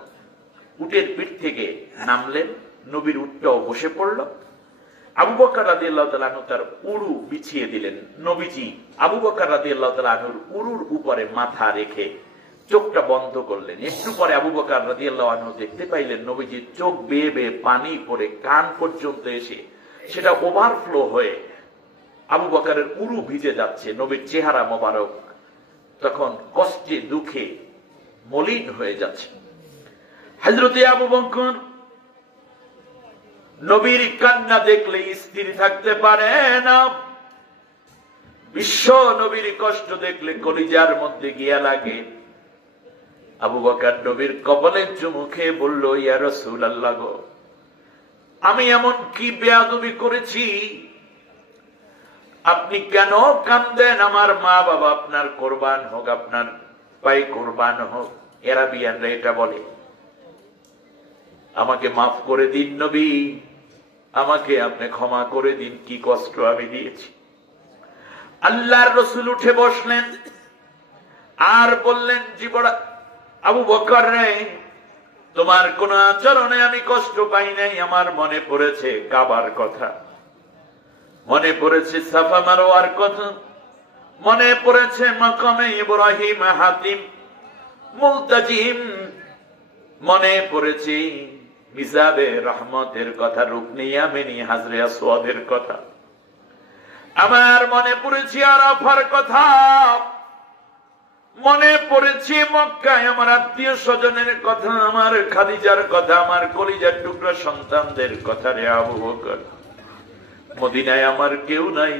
উটের পিঠ থেকে নামলেন, নবীর উটটাও বসে পড়ল। আবু বকর রাদিয়াল্লাহু তাআলা আনহু তার উরু বিছিয়ে দিলেন। নবীজি আবু বকর রাদিয়াল্লাহু তাআলা আনহুর উরুর উপরে মাথা রেখে চোখটা বন্ধ করলেন। একটু পরে আবু বকর রাদিয়াল্লাহু আনহু দেখতে পাইলেন নবীজির চোখ বেয়ে বেয়ে পানি পড়ে কান পর্যন্ত এসে সেটা ওভারফ্লো হয়ে আবু বকরের উরু ভিজে যাচ্ছে। নবীর চেহারা মোবারক তখন কষ্টে দুঃখে মলিন হয়ে যাচ্ছে। হযরতে আবু বকর নবীর কান্না দেখলে স্থির থাকতে পারে না। বিশ্ব নবীর কষ্ট দেখলে কলিজার মধ্যে গিয়া লাগে। আবু বকর নবীর কপালে চুমু খেয়ে বলল, ইয়া রাসূলুল্লাহ গো, আমি এমন কি বেয়াদবি করেছি আপনি কেন কাঁদেন? আমার মা বাবা আপনার কোরবান হোক, আপনার পায়ে কোরবান হোক, এরাবিয়ানরা এটা বলে। আমাকে মাফ করে দিন নবী, আমাকে আপনি ক্ষমা করে দিন, কি কষ্ট আমি দিয়েছি। আল্লাহর রাসূল উঠে বসলেন আর বললেন, জীবরা আবু বকর রে, তোমার কোন আচরণে আমি কষ্ট পাই নাই। আমার মনে পড়েছে কাবার কথা, মনে পড়েছে সাফা মারওয়ার কথা, মনে পড়েছে মাকামে ইব্রাহিম, হাতিম, মুলতাজিম, মনে পড়েছে মিজাবে রহমতের কথা, রুকনে ইয়ামানি, হাজরে আসওয়াদের কথা, আমার মনে পড়েছে আরাফার কথা, মনে পড়েছে মক্কায় আমার আত্মীয় স্বজনের কথা, আমার খাদিজার কথা, আমার কলিজার টুকরা সন্তানদের কথা। রে আবু বকর, মদিনায় আমার কেউ নাই,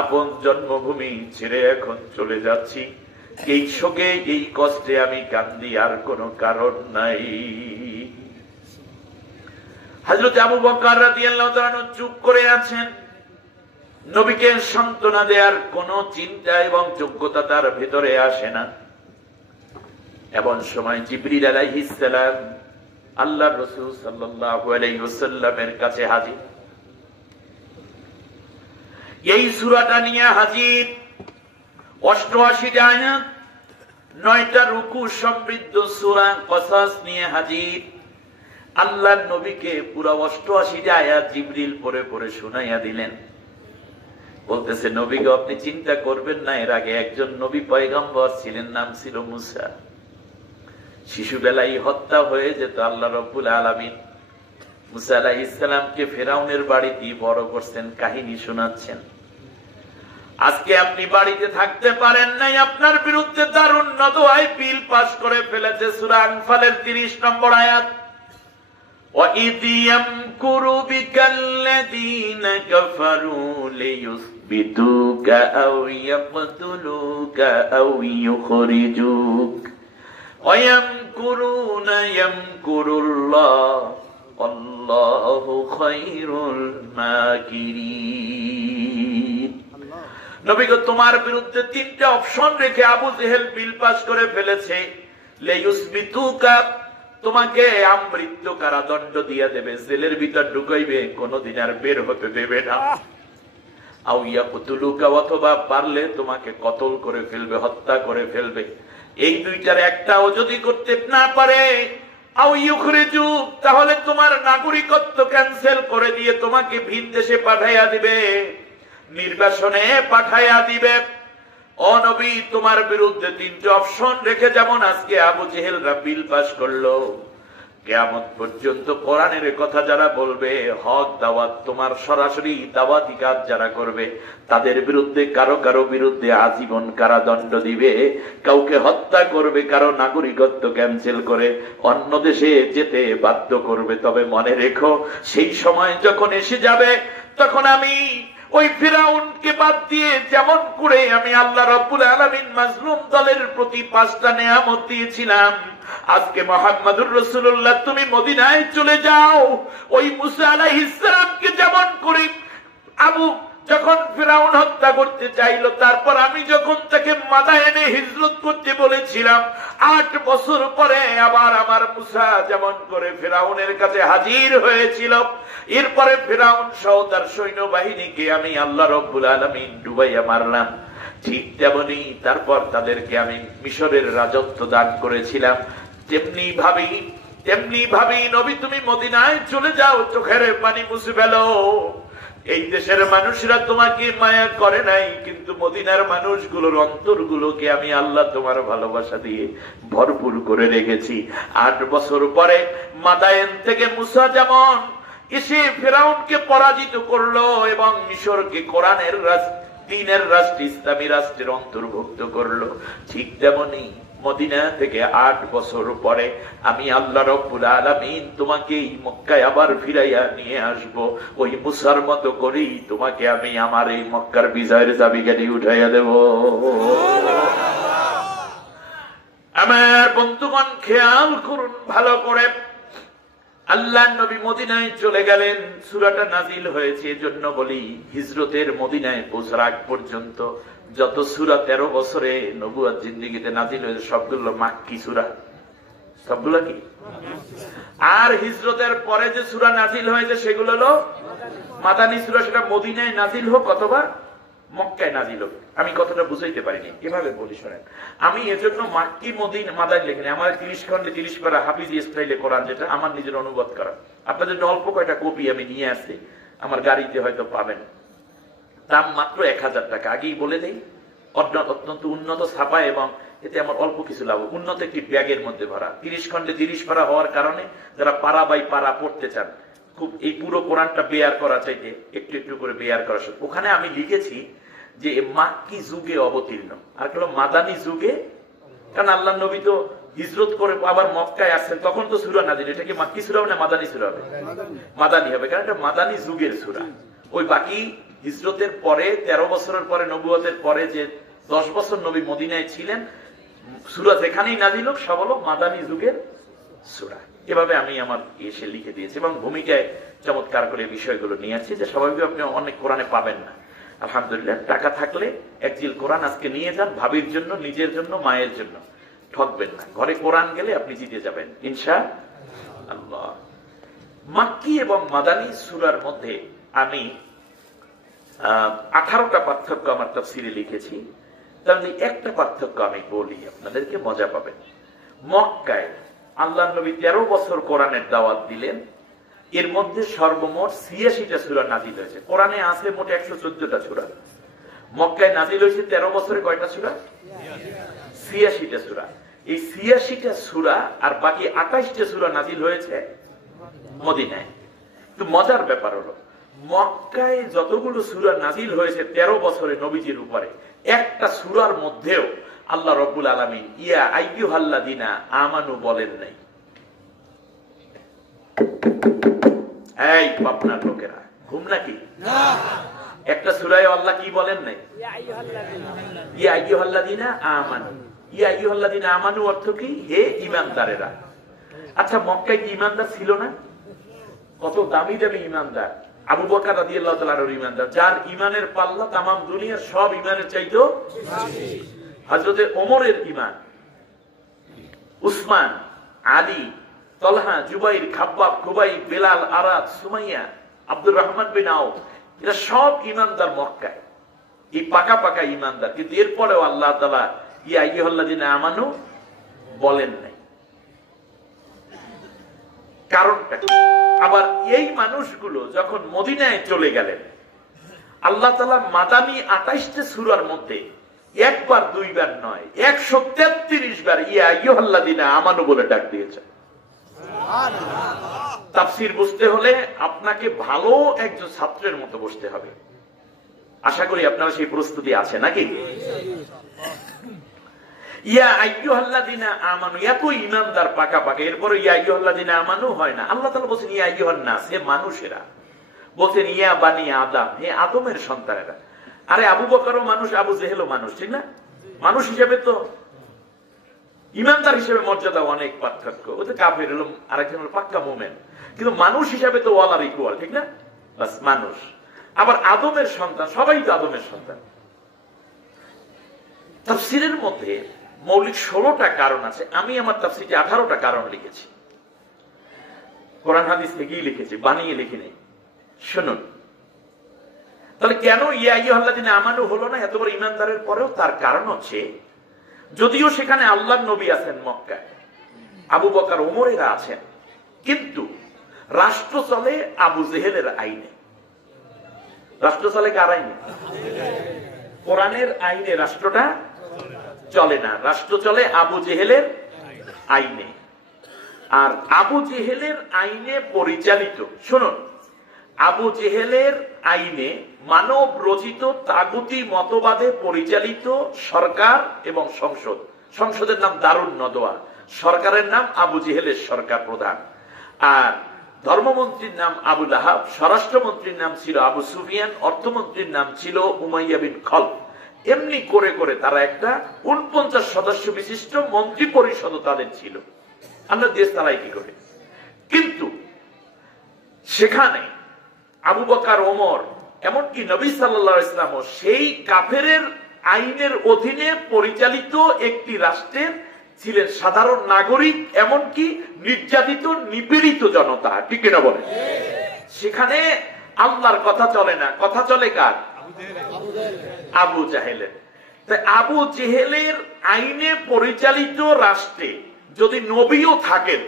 আপন জন্মভূমি ছেড়ে এখন চলে যাচ্ছি, এই শোকে এই কষ্টে আমি কান্দি, আর কোনো কারণ নাই। হযরত আবু বকর রাদিয়াল্লাহু তাআলা চুপ করে আছেন। নবীকে সান্ত্বনা দেওয়ার কোন চিন্তা এবং যোগ্যতা তার ভেতরে আসে না। এমন সময় জিবরিল আলাইহিস সালাম আল্লাহর রাসূল সাল্লাল্লাহু আলাইহি ওয়াসাল্লামের কাছে হাজির। এই সূরাটা নিয়ে হাজির, 88 আয়াত, 9টা রুকু সমৃদ্ধ সূরা কসাস নিয়ে হাজির। আল্লাহর নবীকে পুরো 88 আয়াত জিবরিল পড়ে পড়ে শুনাইয়া দিলেন। বলতেছে, নবী গো, আপনি চিন্তা করবেন না, এর আগে একজন নবী পয়গম্বর ছিলেন, নাম ছিল মুসা। শিশুবেলায় হত্যা হয়ে যেত। আল্লাহ রাব্বুল আলামিন মুসা আলাইহিস সালামকে ফেরাউনের বাড়িতে বড় করছেন, কাহিনী শোনাচ্ছেন। আজকে আপনি বাড়িতে থাকতে পারেন নাই, আপনার বিরুদ্ধে দারুণ নদওয়ায় বিল পাস করে ফেলেছে। সূরা আনফালের 30 নম্বর আয়াত, وَإِذْ يَمْكُرُ بِكَ الَّذِينَ كَفَرُوا لِيُثْبِتُوكَ أَوْ يَقْتُلُوكَ أَوْ يُخْرِجُوكَ وَيَمْكُرُونَ يَمْكُرُ اللَّهُ وَاللَّهُ خَيْرُ الْمَاكِرِينَ। নবী গো, তোমার বিরুদ্ধে 3টা অপশন রেখে আবু জেহেল বিল পাস করে ফেলেছে। লিয়ুসবিতুকা, তোমাকে আমৃত্যু কারাদণ্ড দিয়ে দেবে, জেলের ভিতর ঢুকাইবে, কোনদিন আর বের হতে দেবে না। আও ইয়াকতুলুকা, অথবা পারলে তোমাকে কতল করে ফেলবে, হত্যা করে ফেলবে। এই দুইটার একটাও যদি করতে না পারে, আও ইউখরিজুক, তাহলে তোমার নাগরিকত্ব ক্যান্সেল করে দিয়ে তোমাকে ভিন দেশে পাঠাইয়া দিবে, নির্বাসনে পাঠাইয়া দিবে। ও নবী, তোমার বিরুদ্ধে 3টা অপশন রেখে যেমন আজকে আবু জেহেলরা বিল পাস করলো, কিয়ামত পর্যন্ত কোরআনের কথা যারা বলবে, হক দাওয়াত, তোমার সরাসরি দাওয়াতি কাজ যারা করবে, তাদের বিরুদ্ধে কারো কারো বিরুদ্ধে আজীবন কারাদণ্ড দিবে, কাউকে হত্যা করবে, কারো নাগরিকত্ব ক্যান্সেল করে অন্য দেশে যেতে বাধ্য করবে। তবে মনে রেখো, সেই সময় যখন এসে যাবে, তখন আমি ওই ফিরাউনকে বাদ দিয়ে যেমন করে আমি আল্লাহ রাব্বুল আলামিন মাজলুম দলের প্রতি 5টা নেয়ামত দিয়েছিলাম, আজকে মুহাম্মদুর রাসূলুল্লাহ তুমি মদিনায় চলে যাও, ওই মুসা আলাইহিস সালামকে যেমন করে আবু যখন ফিরাউন হত্যা করতে চাইল, তারপর আমি যখন তাকে মাদায়েনে হিজরত করতে বলেছিলাম, 8 বছর পরে আবার আমার মুসা যেমন করে ফিরাউনের কাছে হাজির হয়েছিল, এরপরে ফিরাউন সহ তার সৈন্যবাহিনীকে আমি আল্লাহ রাব্বুল আলামিন ডুবাইয়া মারলাম। ঠিক তেমনি তারপর তাদেরকে আমি মিশরের রাজত্ব দান করেছিলাম। তেমনি ভাবি নবী তুমি মদিনায় চলে যাও, চোখের পানি মুছে ফেলো। এই দেশের মানুষরা তোমাকে মায়া করে নাই, কিন্তু মদিনার মানুষগুলোর অন্তরগুলোকে আমি আল্লাহ তোমার ভালোবাসা দিয়ে ভরপুর করে রেখেছি। 8 বছর পরে মাদায়েন থেকে মুসা যেমন এসে ফিরাউনকে পরাজিত করলো এবং মিশরকে কোরআনের দ্বীনের রাষ্ট্র, ইসলামী রাষ্ট্রের অন্তর্ভুক্ত করলো, ঠিক তেমনি মদিনা থেকে 8 বছর পরে আমি আল্লাহ রাব্বুল আলামিন তোমাকে এই মক্কায় আবার ফিরাইয়া নিয়ে আসব। ওই মুসার মতো করেই তোমাকে আমি আমার এই মক্কার বিজয়ের চাবিকাঠি উঠাইয়া দেব। আমার বন্ধুগণ, খেয়াল করুন ভালো করে। আল্লাহর নবী মদিনায় চলে গেলেন, সূরাটা নাজিল হয়েছে এজন্য বলি, হিজরতের মদিনায় পৌঁছার আগ পর্যন্ত যত সূরা 13 বছরে নবুয়ত জিন্দেগিতে নাজিল হয়েছে সবগুলো মাক্কি সূরা। সবগুলো কি? আর হিজরতের পরে যে সূরা নাজিল হয়েছে সেগুলো হলো মাদানী সূরা, সেটা মদিনায় নাজিল হোক অথবা মক্কায় নাজিল হোক। আমি কথাটা বুঝাইতে পারিনি, এভাবে বলি শোনেন। আমি এজন্য মাক্কি মদিনা মাদানী লিখিনি। আমার 30 খন্ডে 30 করা হাফিজি স্টাইলে কোরআন, যেটা আমার নিজের অনুবাদ করা। আপনাদের অল্প কয়টা কপি আমি নিয়ে আসছি, আমার গাড়িতে হয়তো পাবেন। দাম মাত্র 1000 টাকা। আগেই বলে দেই, অত্যন্ত উন্নত ছাপা এবং এতে আমার অল্প কিছু লাভ। উন্নত একটি ব্যাগের মধ্যে ভরা, 30 খন্ডে 30 পারা হওয়ার কারণে যারা পারা বাই পারা পড়তে চান, খুব এই পুরো কোরআনটা বেয়ার করা চাইতে একটু একটু করে বেয়ার করা। ওখানে আমি লিখেছি যে মাক্কি যুগে অবতীর্ণ, আর হলো মাদানী যুগে। কারণ আল্লাহ নবী তো হিজরত করে আবার মক্কায় আসছেন, তখন তো সূরা নাজিল। এটা কি মাক্কি সূরা হবে না মাদানী সূরা হবে? মাদানী হবে, কারণ এটা মাদানী যুগের সূরা। ওই বাকি হিজরতের পরে 13 বছরের পরে, নবুয়তের পরে যে 10 বছর নবী মদিনায় ছিলেন, সূরা যেখানেই নাজিল হোক সব হলো মাদানী যুগের সূরা। এভাবে আমি আমার এসে লিখে দিয়েছি এবং ভূমিকায় চমৎকার করে বিষয়গুলো নিয়ে আসছি, যে স্বাভাবিক আপনি অনেক কোরআনে পাবেন না। আলহামদুলিল্লাহ, টাকা থাকলে একজিল কোরআন আজকে নিয়ে যান, ভাবির জন্য, নিজের জন্য, মায়ের জন্য। ঠকবেন না, ঘরে কোরআন গেলে আপনি জিতে যাবেন ইনশাআল্লাহ। মাক্কি এবং মাদানী সূরার মধ্যে আমি 18টা পার্থক্য আমার তাফসীরে লিখেছি। তাহলে একটা পার্থক্য আমি বলি, আপনাদেরকে মজা পাবেন। মক্কায় আল্লাহ নবী 13 বছর কোরআনের দাওয়াত দিলেন, এর মধ্যে সর্বমোট 86টা সূরা নাজিল হয়েছে। কোরআনে আছে মোট 114টা সূরা, মক্কায় নাজিল হয়েছে 13 বছরে কয়টা সূরা? 86টা সূরা। এই 86টা সূরা আর বাকি 28টা সূরা নাজিল হয়েছে মদিনায়। তো মজার ব্যাপার হলো, মক্কায় যতগুলো সূরা নাজিল হয়েছে 13 বছরে নবীজির উপরে, একটা সূরার মধ্যেও আল্লাহ রাব্বুল আলামিন ইয়া আইয়ুহাল্লাযিনা আমানু বলেন নাই। এই পাপনার লোকেরা, ঘুম নাকি? একটা সূরায় আল্লাহ কি বলেন নাই? ইয়া আইয়ুহাল্লাযিনা আমানু। ইয়া আইয়ুহাল্লাযিনা আমানু অর্থ কি? হে ঈমানদারেরা। আচ্ছা, মক্কায় কি ঈমানদার ছিল না? কত দামি দামি ঈমানদার। আবু বকর রাদিয়াল্লাহু তাআলা এর ঈমানদার, যার ঈমানের পাল্লা তামাম দুনিয়ার সব ঈমানের চাইতেও বেশি। হযরত ওমরের ঈমান, উসমান, আলী, তলহা, জুবাইর, খাব্বাব, খুবাইব, বেলাল, আরাদ, সুমাইয়া, আব্দুর রহমান বিন আউফ, এরা সব ঈমানদার মক্কায়, এই পাকা পাকা ঈমানদার। কিন্তু এরপরেও আল্লাহ তাআলা ইয়া আইয়ুহাল্লাযিনা আমানু বলেন নাই। কারণটা কি? আবার এই মানুষগুলো যখন মদিনায় চলে গেলেন, আল্লাহ তাআলা মাদানী 28টা সূরার মধ্যে একবার দুইবার নয় 133 বার ইয়া আইয়ুহাল্লাযিনা আমানু বলে ডাক দিয়েছেন। তাফসীর বুঝতে হলে আপনাকে ভালো একজন ছাত্রের মতো বসতে হবে। আশা করি আপনারা সেই প্রস্তুতি আছে নাকি? ইয়া আইয়ুহাল্লাযিনা আমানু, এত ঈমানদার পাকা পাকা, এরপরে ইয়া আইয়ুহাল্লাযিনা আমানু হয় না। আল্লাহ তাআলা বলেন ইয়া আইয়ুহান নাস, হে মানুষেরা। বলেন ইয়া বানি আদম, হে আদমের সন্তানেরা। আরে আবু বকরও মানুষ, আবু জেহেলও মানুষ, ঠিক না? মানুষ হিসেবে তো, ঈমানদার হিসেবে মর্যাদা অনেক পার্থক্য। ও তো কাফের, হলো আরেকজন হলো পাক্কা মুমিন, কিন্তু মানুষ হিসেবে তো ওয়াল আর ইকুয়াল, ঠিক না? বাস মানুষ। আবার আদমের সন্তান, সবাই তো আদমের সন্তান। তাফসীরের মধ্যে মৌলিক 16টা কারণ আছে। আমি আমার তাফসীরে 18টা কারণ লিখেছি, কোরআন হাদিস থেকেই লিখেছি, বানিয়ে লিখিনি। শুনুন তাহলে কেন ইয়া আইয়ুহাল্লাযিনা আমানু হলো না এত বড় ঈমানদারের পরেও? তার কারণ হচ্ছে, যদিও সেখানে আল্লাহর নবী আছেন মক্কায়, আবু বকর ওমরেরা আছেন, কিন্তু রাষ্ট্র চলে আবু জেহেলের আইনে। রাষ্ট্র চলে কার আইনে? কোরআনের আইনে রাষ্ট্রটা চলে না, রাষ্ট্র চলে আবু জেহেলের আইনে। আর আবু জেহেলের আইনে পরিচালিত, শুনুন, আবু জেহেলের আইনে মানব রচিত তাগুতি মতবাদে পরিচালিত সরকার এবং সংসদ। সংসদের নাম দারুন নদওয়া, সরকারের নাম আবু জেহেলের সরকার প্রধান। আর ধর্মমন্ত্রীর নাম আবু লাহাব, স্বরাষ্ট্রমন্ত্রীর নাম ছিল আবু সুফিয়ান, অর্থমন্ত্রীর নাম ছিল উমাইয়া বিন খলফ। এমনি করে করে তারা একটা 49 সদস্য বিশিষ্ট মন্ত্রী পরিষদ তাদের ছিল। আমরা দেশ চালাই কি করে? কিন্তু সেখানে আবু বকর, ওমর, এমনকি নবী সাল্লাল্লাহু আলাইহি ওয়াসাল্লাম সেই কাফেরের আইনের অধীনে পরিচালিত একটি রাষ্ট্রের ছিলেন সাধারণ নাগরিক, এমনকি নির্যাতিত নিপীড়িত জনতা, ঠিক কিনা বলে? সেখানে আল্লাহর কথা চলে না, কথা চলে কার? আবু জাহেলের। তাই আবু জেহেলের আইনে পরিচালিত রাষ্ট্রে যদি নবীও থাকেন,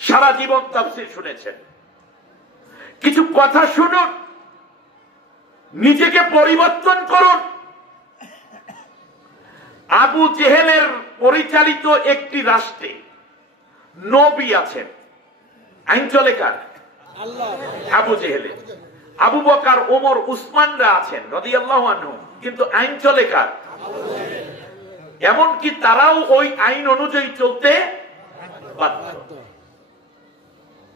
সারা জীবন তাফসীর শুনেছেন, কিছু কথা শুনুন, নিজেকে পরিবর্তন করুন। আবু জেহেলের পরিচালিত একটি রাষ্ট্রে নবী আছেন, আইন চলে কার? আবু জেহেলের। আবু বকর, ওমর, উসমানরা আছেন রাদিয়াল্লাহু আনহু, কিন্তু আইন চলে কার? এমনকি তারাও ওই আইন অনুযায়ী চলতে বাধ্য।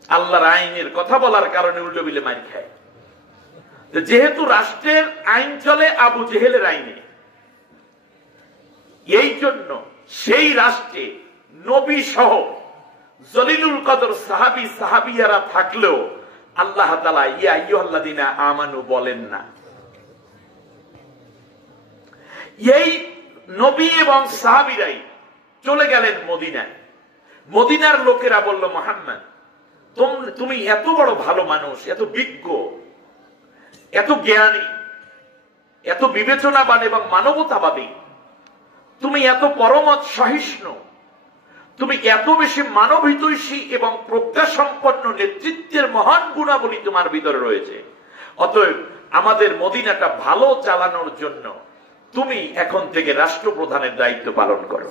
আল্লাহর আইনের কথা বলার কারণে উল্টো বিলে মার খায়। যেহেতু রাষ্ট্রের আইন চলে আবু জেহেলের আইনে, এই জন্য সেই রাষ্ট্রে নবী সহ জলিলুল কদর সাহাবী সাহাবিয়ারা থাকলেও আল্লাহ তাআলা ইয়া আইয়ুহাল্লাযীনা আমানু বলেন না। এই নবী এবং সাহাবীরাই চলে গেলেন মদিনায়। মদিনার লোকেরা বলল, মুহাম্মদ, তুমি এত বড় ভালো মানুষ, এত বিজ্ঞ, এত জ্ঞানী, এত বিবেচনাবান এবং মানবতাবাদী, তুমি এত পরমত সহিষ্ণু, তুমি এত বেশি মানবহিতৈষী এবং প্রজ্ঞা সম্পন্ন নেতৃত্বের মহান গুণাবলী তোমার ভিতরে রয়েছে। অতএব আমাদের মদিনাটা ভালো চালানোর জন্য তুমি এখন থেকে রাষ্ট্রপ্রধানের দায়িত্ব পালন করো।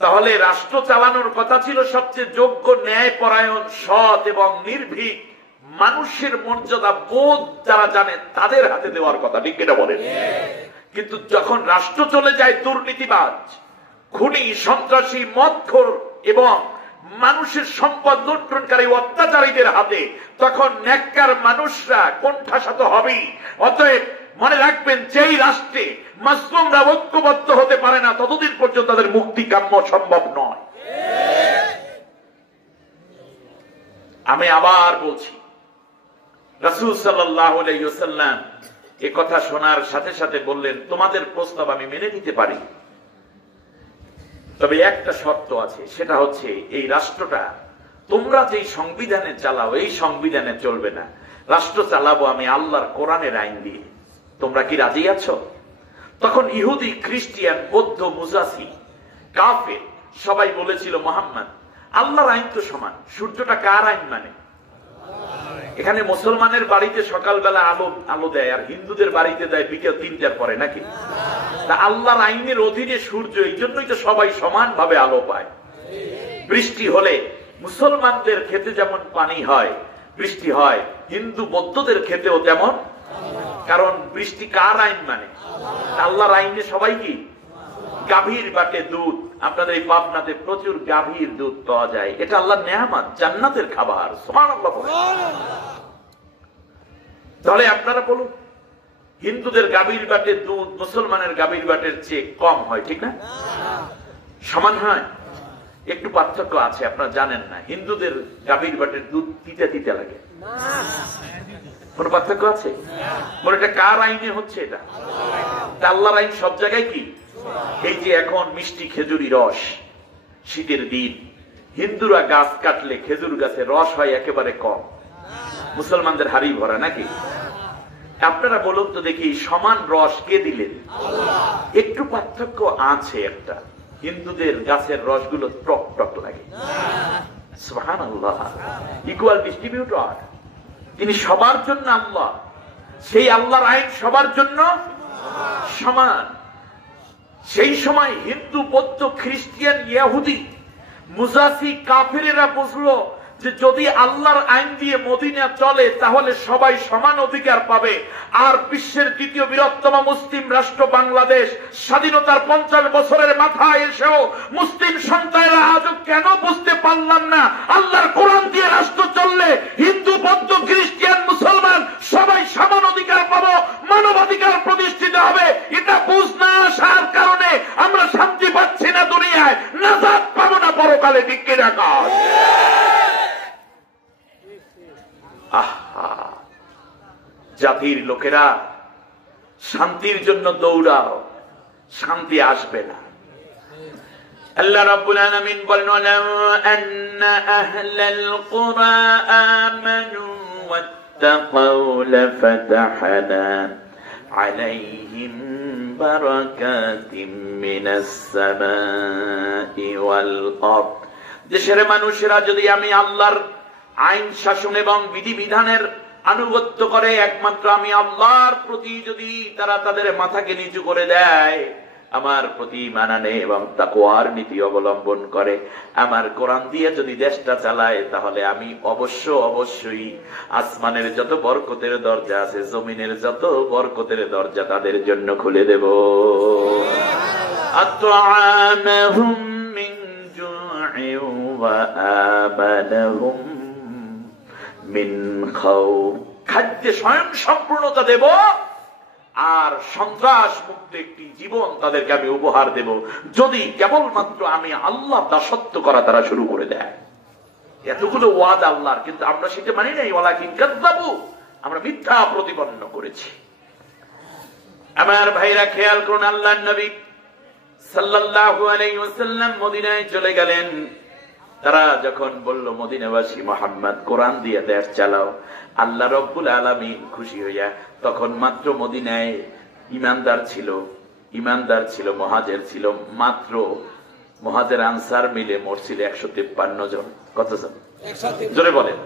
তাহলে রাষ্ট্র চালানোর কথা ছিল সবচেয়ে যোগ্য, ন্যায়পরায়ণ, সৎ এবং নির্ভীক মানুষের মর্যাদা বোধ যারা জানে তাদের হাতে দেওয়ার কথা, ঠিক এটা বলেন। কিন্তু যখন রাষ্ট্র চলে যায় দুর্নীতিবাজ, খুনি, সন্ত্রাসী, মদখোর এবং মানুষের সম্পদ লুণ্ঠনকারী অত্যাচারীদের হাতে, তখন নেককার মানুষরা কোণঠাসা হবেই। অতএব মনে রাখবেন, যেই রাষ্ট্রে মাসলুমরা ঐক্যবদ্ধ হতে পারে না ততদিন পর্যন্ত তাদের মুক্তি কাম্য সম্ভব নয়। আমি আবার বলছি, রাসূল সাল্লাল্লাহু আলাইহি ওয়াসাল্লাম এ কথা শোনার সাথে সাথে বললেন, তোমাদের প্রস্তাব আমি মেনে নিতে পারি, তবে একটা শর্ত আছে, সেটা হচ্ছে এই রাষ্ট্রটা তোমরা যেই সংবিধানে চালাও এই সংবিধানে চলবে না, রাষ্ট্র চালাবো আমি আল্লাহর কোরআনের আইন দিয়ে। তোমরা কি রাজি আছো? তখন ইহুদি, খ্রিস্টিয়ান, বৌদ্ধ, মুজাসি, কাফের সবাই বলেছিল, মুহাম্মদ, আল্লাহর আইন তো সমান, সূর্যটা কার আইন মানে? এখানে মুসলমানের বাড়িতে সকালবেলা আলো দেয়, আর হিন্দুদের বাড়িতে দেয় বিকেল 3টার পরে, নাকি? তা আল্লাহর আইনের অধীনে সূর্য, এই জন্যই তো সবাই সমানভাবে আলো পায়। বৃষ্টি হলে মুসলমানদের ক্ষেতে যেমন পানি হয়, বৃষ্টি হয়, হিন্দু বৌদ্ধদের ক্ষেতেও তেমন। কারণ বৃষ্টি কার আইন মানে? আল্লাহর আইনে সবাই কি? গাভীর বাটে দুধ। আপনাদের এই পাবনাতে প্রচুর গাভীর দুধ পাওয়া যায়, এটা আল্লাহর নেয়ামত, জান্নাতের খাবার। সুবহানাল্লাহ। তাহলে আপনারা বলুন, হিন্দুদের গাভীর বাটে দুধ মুসলমানের গাভীর বাটের চেয়ে কম হয়, ঠিক না? সমান হয়? একটু পার্থক্য আছে, আপনারা জানেন না। হিন্দুদের গাভীর বাটের দুধ তিতা তিতা লাগে। কোন পার্থক্য আছে? বলে এটা কার আইনে হচ্ছে? এটা আল্লাহর আইন। সব জায়গায় কি? এই যে এখন মিষ্টি খেজুরি রস, শীতের দিন হিন্দুরা গাছ কাটলে খেজুর গাছে রস হয় একেবারে কম, মুসলমানদের হাড়ি ভরা, নাকি? আপনারা বলুন তো দেখি, সমান রস কে দিলেন? একটু পার্থক্য আছে একটা, হিন্দুদের গাছের রসগুলো টক টক লাগে। সুবহানাল্লাহ। ইকুয়াল ডিস্ট্রিবিউটর, তিনি সবার জন্য আল্লাহ, সেই আল্লাহর আইন সবার জন্য সমান। সেই সময় হিন্দু, বৌদ্ধ, খ্রিস্টিয়ান, ইহুদি, মুজাসি, কাফেরেরা বুঝলো যে যদি আল্লাহর আইন দিয়ে মদিনা চলে তাহলে সবাই সমান অধিকার পাবে। আর বিশ্বের দ্বিতীয় বৃহত্তম মুসলিম রাষ্ট্র বাংলাদেশ স্বাধীনতার 50 বছরের মাথায় এসেও মুসলিম সন্তানেরা আজও কেন বুঝতে পারলাম না, আল্লাহর কোরআন দিয়ে রাষ্ট্র চললে হিন্দু, বৌদ্ধ, খ্রিস্টিয়ান, মুসলমান সবাই সমান অধিকার পাবো, মানবাধিকার প্রতিষ্ঠিত হবে। এটা বুঝ না আসার কারণে আমরা শান্তি পাচ্ছি না দুনিয়ায়, নাজাত পাবো না পরকালে। ঠিক কি রাখা? জাতির লোকেরা শান্তির জন্য দৌড়াও, শান্তি আসবে না। আল্লাহ রাব্বুল আলামিন বলেন, ওয়ালাউ আন্না আহলাল কুরা আমানু ওয়াত্তাকাউ লাফাতাহনা আলাইহিম বারাকাতিম মিনাস সামাই ওয়াল আরদ। দেশের মানুষেরা যদি আমি আল্লাহর আইন শাসন এবং বিধিবিধানের আনুগত্য করে, একমাত্র আমি আল্লাহর প্রতি যদি তারা তাদের মাথাকে নিচু করে দেয়, আমার প্রতি মানানে এবং তাকওয়ার নীতি অবলম্বন করে, আমার কোরআন দিয়ে যদি দেশটা চালায়, তাহলে আমি অবশ্যই আসমানের যত বরকতের দরজা আছে, জমিনের যত বরকতের দরজা তাদের জন্য খুলে দেব। আতআমাহুম মিন জু'ইন ওয়া আমানাহুম মিন খাউফ। খাদ্যে স্বয়ং সম্পূর্ণতা দেব আর সন্ত্রাস মুক্ত একটি জীবন তাদেরকে আমি উপহার দেব, যদি কেবলমাত্র আমি আল্লাহ দাসত্ব করা তারা শুরু করে দেয়। এতগুলো ওয়াদ আল্লাহর, কিন্তু আমরা সেটা মানি নাই। ওয়ালাকিন কাযযাবু, আমরা মিথ্যা প্রতিপন্ন করেছি। আমার ভাইরা খেয়াল করুন, আল্লাহর নবী সাল্লাল্লাহু আলাইহি ওয়াসাল্লাম মদিনায় চলে গেলেন। তারা যখন বলল মদিনাবাসী মুহাম্মদ কোরআন দিয়ে দেশ চালাও, আল্লাহ রাব্বুল আলামিন খুশি হইয়া, তখন মাত্র মদিনায় ইমানদার ছিল মুহাজির ছিল মাত্র, মুহাজির আনসার মিলে মোট ছিল 153 জন। কত জন? জোরে বলেন।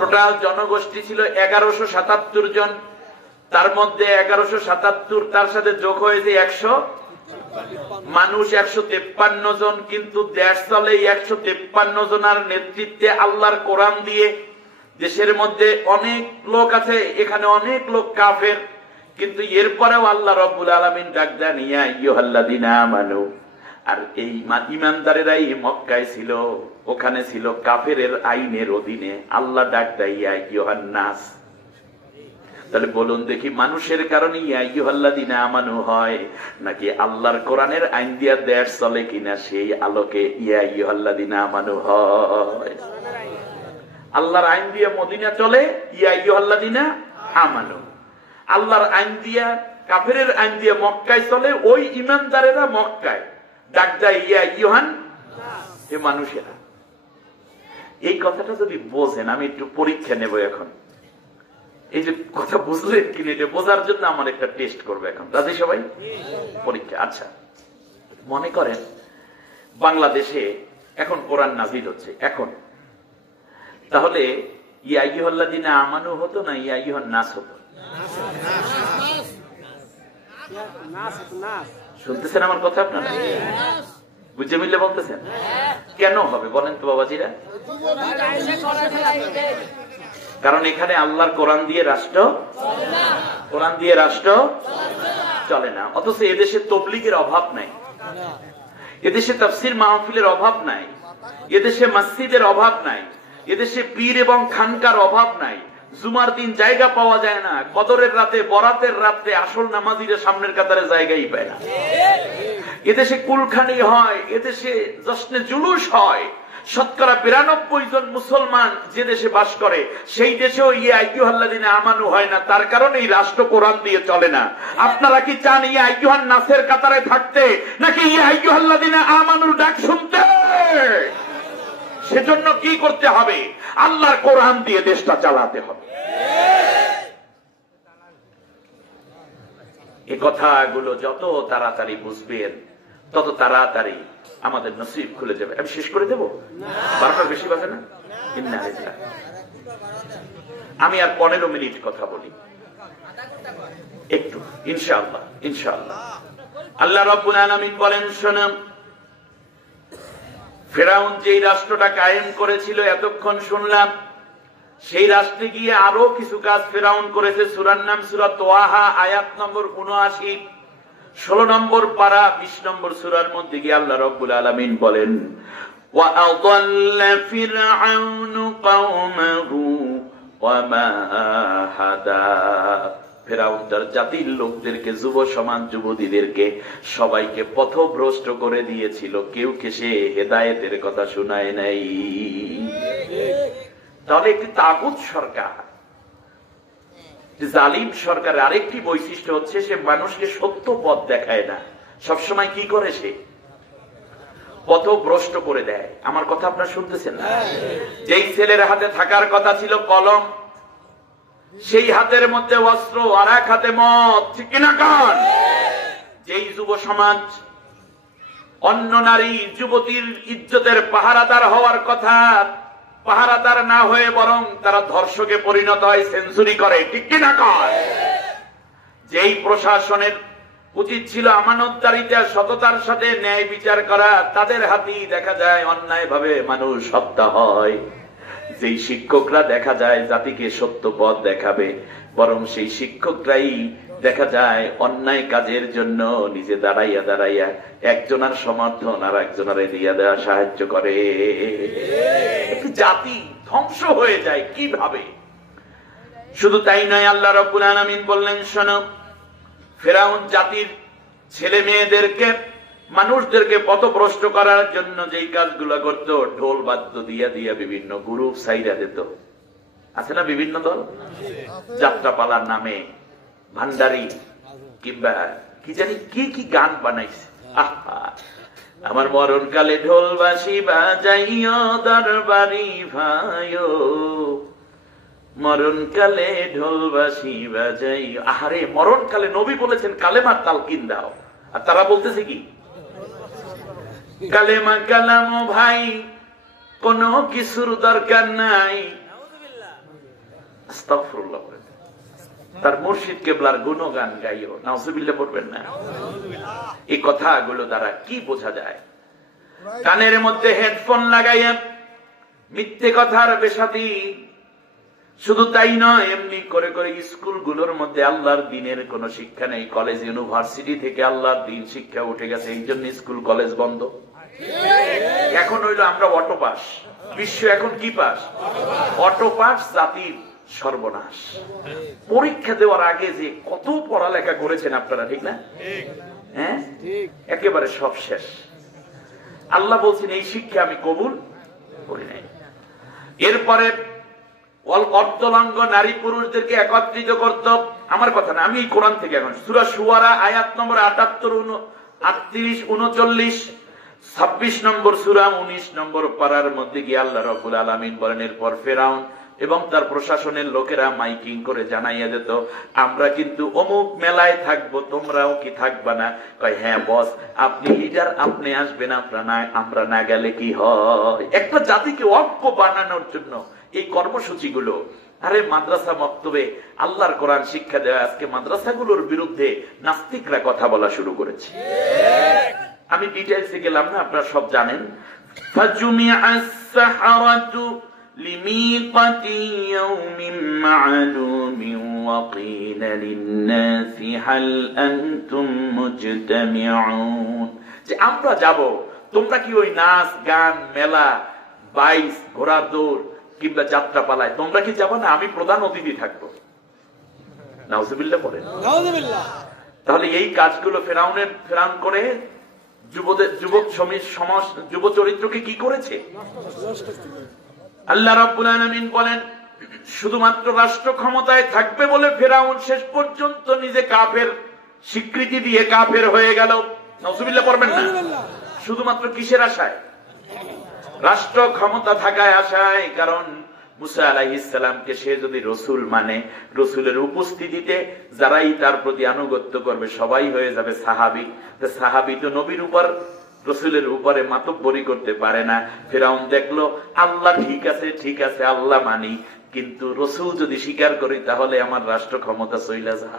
টোটাল জনগোষ্ঠী ছিল 1177 জন। তার মধ্যে 1177 তার সাথে যোগ হয়েছে 100 মানুষ 153 জন। কিন্তু দেশ চলে 153 জনের নেতৃত্বে আল্লাহর কোরআন দিয়ে। দেশের মধ্যে অনেক লোক আছে, এখানে অনেক লোক কাফের, কিন্তু এরপরেও আল্লাহ রাব্বুল আলামিন ডাক দেন ইয়া আইয়ুহাল্লাযীনা আমানু। আর এই ঈমানদারেরাই মক্কায় ছিল, ওখানে ছিল কাফেরের আইনের অধীনে। আল্লাহ ডাক দেয় ইয়া আইয়ুহান নাস। তাহলে বলুন দেখি, মানুষের কারণে ইয়া আইয়ুহাল্লাযীনা আমানু হয়, নাকি আল্লাহর কোরআনের আইন দিয়া দেশ চলে কিনা সেই আলোকে ইয়া আইয়ুহাল্লাযীনা আমানু হয়? আল্লাহর আইন দিয়া মদিনা চলে, ইয়া আইয়ুহাল্লাযীনা আমানু। আল্লাহর আইন দিয়া, কাফেরের আইন দিয়া মক্কায় চলে, ওই ঈমানদারেরা মক্কায় ডাক দেয় ইয়া আইয়ুহান হে মানুষেরা। এই কথাটা যদি বোঝেন, আমি একটু পরীক্ষা নেব এখন। এই যে কথা বুঝলেন কিনা এটা বোঝার জন্য আমার একটা টেস্ট করবে এখন। রাজি সবাই? পরীক্ষা। আচ্ছা, মনে করেন বাংলাদেশে এখন কোরআন নাযিল হচ্ছে এখন, তাহলে ইয়া আইয়ুহাল্লাযীনা আমানু হতো না ইয়া আইয়ুহান নাস হতো? শুনতেছেন আমার কথা আপনারা? বুঝে মিললে বলতেছেন? কেন হবে বলেন তো বাবাজিরা? কারণ এখানে আল্লাহর কোরআন দিয়ে রাষ্ট্র চলে না। অথচ এদেশে তাবলীগের অভাব নাই, এদেশে তাফসীর মাহফিলের অভাব নাই, এদেশে মসজিদের অভাব নাই, এদেশে পীর এবং খানকার অভাব নাই। জুমার দিন জায়গা পাওয়া যায় না, কদরের রাতে, বরাতের রাতে আসল নামাজিরা সামনের কাতারে জায়গাই পায় না। এদেশে কুলখানি হয়, এদেশে জশ্নে জুলুস হয়। শতকরা 92 জন মুসলমান যে দেশে বাস করে, সেই দেশেও ইয়া আইয়ুহাল্লাযীনা আমানু হয় না। তার কারণে এই রাষ্ট্র কোরআন দিয়ে চলে না। আপনারা কি চান ইয়া আইয়ুহান নাসের কাতারে থাকতে, নাকি ইয়া আইয়ুহাল্লাযীনা আমানুর ডাক শুনতে? সেজন্য কি করতে হবে? আল্লাহর কোরআন দিয়ে দেশটা চালাতে হবে। এই কথাগুলো যত তাড়াতাড়ি বুঝবেন, তত তাড়াতাড়ি আমাদের নসিব খুলে যাবে। আমি শেষ করে দেবো, 12টার বেশি বাজে না? আমি আর 15 মিনিট কথা বলি একটু, ইনশাআল্লাহ। আল্লাহ রাব্বুল আলামিন বলেন, শুনুন, ফেরাউন যেই রাষ্ট্রটা কায়েম করেছিল এতক্ষণ শুনলাম, সেই রাষ্ট্রে গিয়ে আরো কিছু কাজ ফেরাউন করেছে। সূরার নাম সূরা তোয়াহা, আয়াত নম্বর 79, 16 নম্বর পারা, 20 নম্বর সূরার মধ্যে গিয়ে আল্লাহ রাব্বুল আলামিন বলেন, ওয়া আদাল্লা ফিরআউনু কওমাহু ওয়া মা হাদা। ফেরাউন তার জাতির লোকদেরকে, যুব সমাজ, যুবতীদেরকে সবাইকে পথভ্রষ্ট করে দিয়েছিল, কেউ কে সে হেদায়েতের কথা শোনায় নাই। তাহলে একটি তাগুত সরকার জালিম সরকারের আরেকটি বৈশিষ্ট্য হচ্ছে সে মানুষকে সত্য পথ দেখায় না, সবসময় কি করে সে পথভ্রষ্ট করে দেয়। আমার কথা আপনারা শুনতেছেন না? যেই ছেলের হাতে থাকার কথা ছিল কলম, সেই হাতের মধ্যে অস্ত্র, আর এক হাতে মদ, ঠিক কিনা কান? যেই যুব সমাজ অন্য নারী যুবতীর ইজ্জতের পাহারাদার হওয়ার কথা, পাহারাদার না হয়ে বরং তারা ধর্ষকে পরিণত হয়, সেঞ্চুরি করে, ঠিক কিনা কান? যেই প্রশাসনের উচিত ছিল আমানতদারিতে সততার সাথে ন্যায় বিচার করা, তাদের হাতেই দেখা যায় অন্যায় ভাবে মানুষ হত্যা হয়। যেই শিক্ষকরা দেখা যায় জাতিকে সত্য পথ দেখাবে, বরং সেই শিক্ষকরাই দেখা যায় অন্যায় কাজের জন্য নিজে দাঁড়াইয়া দাঁড়াইয়া একজনের সমর্থন আর একজনের দিয়ে দেওয়া সাহায্য করে। একটি জাতি ধ্বংস হয়ে যায় কিভাবে? শুধু তাই নয়, আল্লাহ রাব্বুল আলামিন বললেন, শোনো, ফেরাউন জাতির ছেলে মেয়েদেরকে, মানুষদেরকে পথভ্রষ্ট করার জন্য যেই কাজগুলো করত, ঢোল বাদ্য দিয়া দিয়া বিভিন্ন গ্রুপ সাইরা দিত, আছে না বিভিন্ন দল, যাত্রাপালার নামে ভান্ডারি কিংবা কি জানি কি কি গান বানাইছে। আমার মরণকালে ঢোল বাঁশি বাজাইও দরবারি ভাইও, মরণকালে ঢোল বাঁশি বাজাই। আহারে, মরণকালে নবী বলেছেন কালেমার তালকিন দাও, আর তারা বলতেছে কি কালেমা কালাম ভাই, কোন কিছুর দরকার নাই। আস্তাগফিরুল্লাহ। তার মুর্শিদ কেবলার গুণগান গাইও, নাউজুবিল্লাহ পড়বেন না? এই কথাগুলো দ্বারা কি বোঝা যায়? কানের মধ্যে হেডফোন লাগাইয়া মিথ্যে কথার বেসাতি। শুধু তাই নয়, এমনি করে করে স্কুলগুলোর মধ্যে আল্লাহর দিনের কোন শিক্ষা নেই। কলেজ ইউনিভার্সিটি থেকে আল্লাহর দিন শিক্ষা উঠে গেছে, এই জন্য স্কুল কলেজ বন্ধ। এখন হইলো আমরা অটো পাস, বিশ্ব এখন কি পাস? Auto pass. জাতির সর্বনাশ। পরীক্ষা দেওয়ার আগে যে কত পড়ালেখা করেছেন আপনারা, ঠিক না? হ্যাঁ, একেবারে সব শেষ। আল্লাহ বলছেন এই শিক্ষা আমি কবুল করি নাই। এরপরে অর্ধলঙ্গ নারী পুরুষদেরকে একত্রিত করত। আমার কথা না, আমি এই কোরআন থেকে এখন সূরা শুআরা আয়াত নম্বর 78, 38, 39, 26 নম্বর সূরা 19 নম্বর পারার মধ্যে গিয়ে আল্লাহ রাব্বুল আলামিন বলেন, এরপর ফেরাউন এবং তার প্রশাসনের লোকেরা মাইকিং করে জানাইয়া দিত, আমরা কিন্তু অমুক মেলায় থাকবো, তোমরাও কি থাকবা না? কয় হ্যাঁ বস, আপনি লিডার, আপনি আসবেন, আমরা না গেলে কি হয়? একটা জাতিকে ঐক্য বানানোর জন্য এই কর্মসূচিগুলো। আরে মাদ্রাসা মক্তবে আল্লাহর কোরআন শিক্ষা দেওয়া, আজকে মাদ্রাসাগুলোর বিরুদ্ধে নাস্তিকরা কথা বলা শুরু করেছে। আমি ডিটেইলসে গেলাম না, আপনারা সব জানেন। ফাজুমিআস সাহারাতু লিমিকাতি ইয়াউমিন মা'লুমিন ওয়া ক্বিলা লিন-নাসি হাল আনতুম মুজতামিউন। যে আমরা যাব, তোমরা কি ওই নাচ গান, মেলা, বাইস, ঘোড়া দৌড় কিংবা যাত্রা পালায় তোমরা কি যাবো না? আমি প্রধান অতিথি থাকবো। নাউজুবিল্লাহ বলেন। তাহলে এই কাজগুলো ফেরাউন করে যুবক সমাজ, যুব চরিত্রকে কি করেছে? আল্লাহ রাব্বুল আলামিন বলেন, শুধুমাত্র রাষ্ট্র ক্ষমতায় থাকবে বলে ফেরাউন শেষ পর্যন্ত নিজে কাফের স্বীকৃতি দিয়ে কাফের হয়ে গেল। নাউজুবিল্লাহ পড়বেন না? শুধুমাত্র কিসের আশায়? রাষ্ট্র ক্ষমতা থাকায় আশায়। কারণ মুসা আলাইহিস সালামকে সে যদি রসুল মানে, রসুলের উপস্থিতিতে যারাই তার প্রতি আনুগত্য করবে সবাই হয়ে যাবে সাহাবী। সাহাবী তো নবীর উপর, রসুলের উপরে মাতব্বরি করতে পারে না। ফেরাউন দেখলো আল্লাহ ঠিক আছে, ঠিক আছে, আল্লাহ মানি, কিন্তু রসুল যদি স্বীকার করি তাহলে আমার রাষ্ট্র ক্ষমতা চইলা যায়।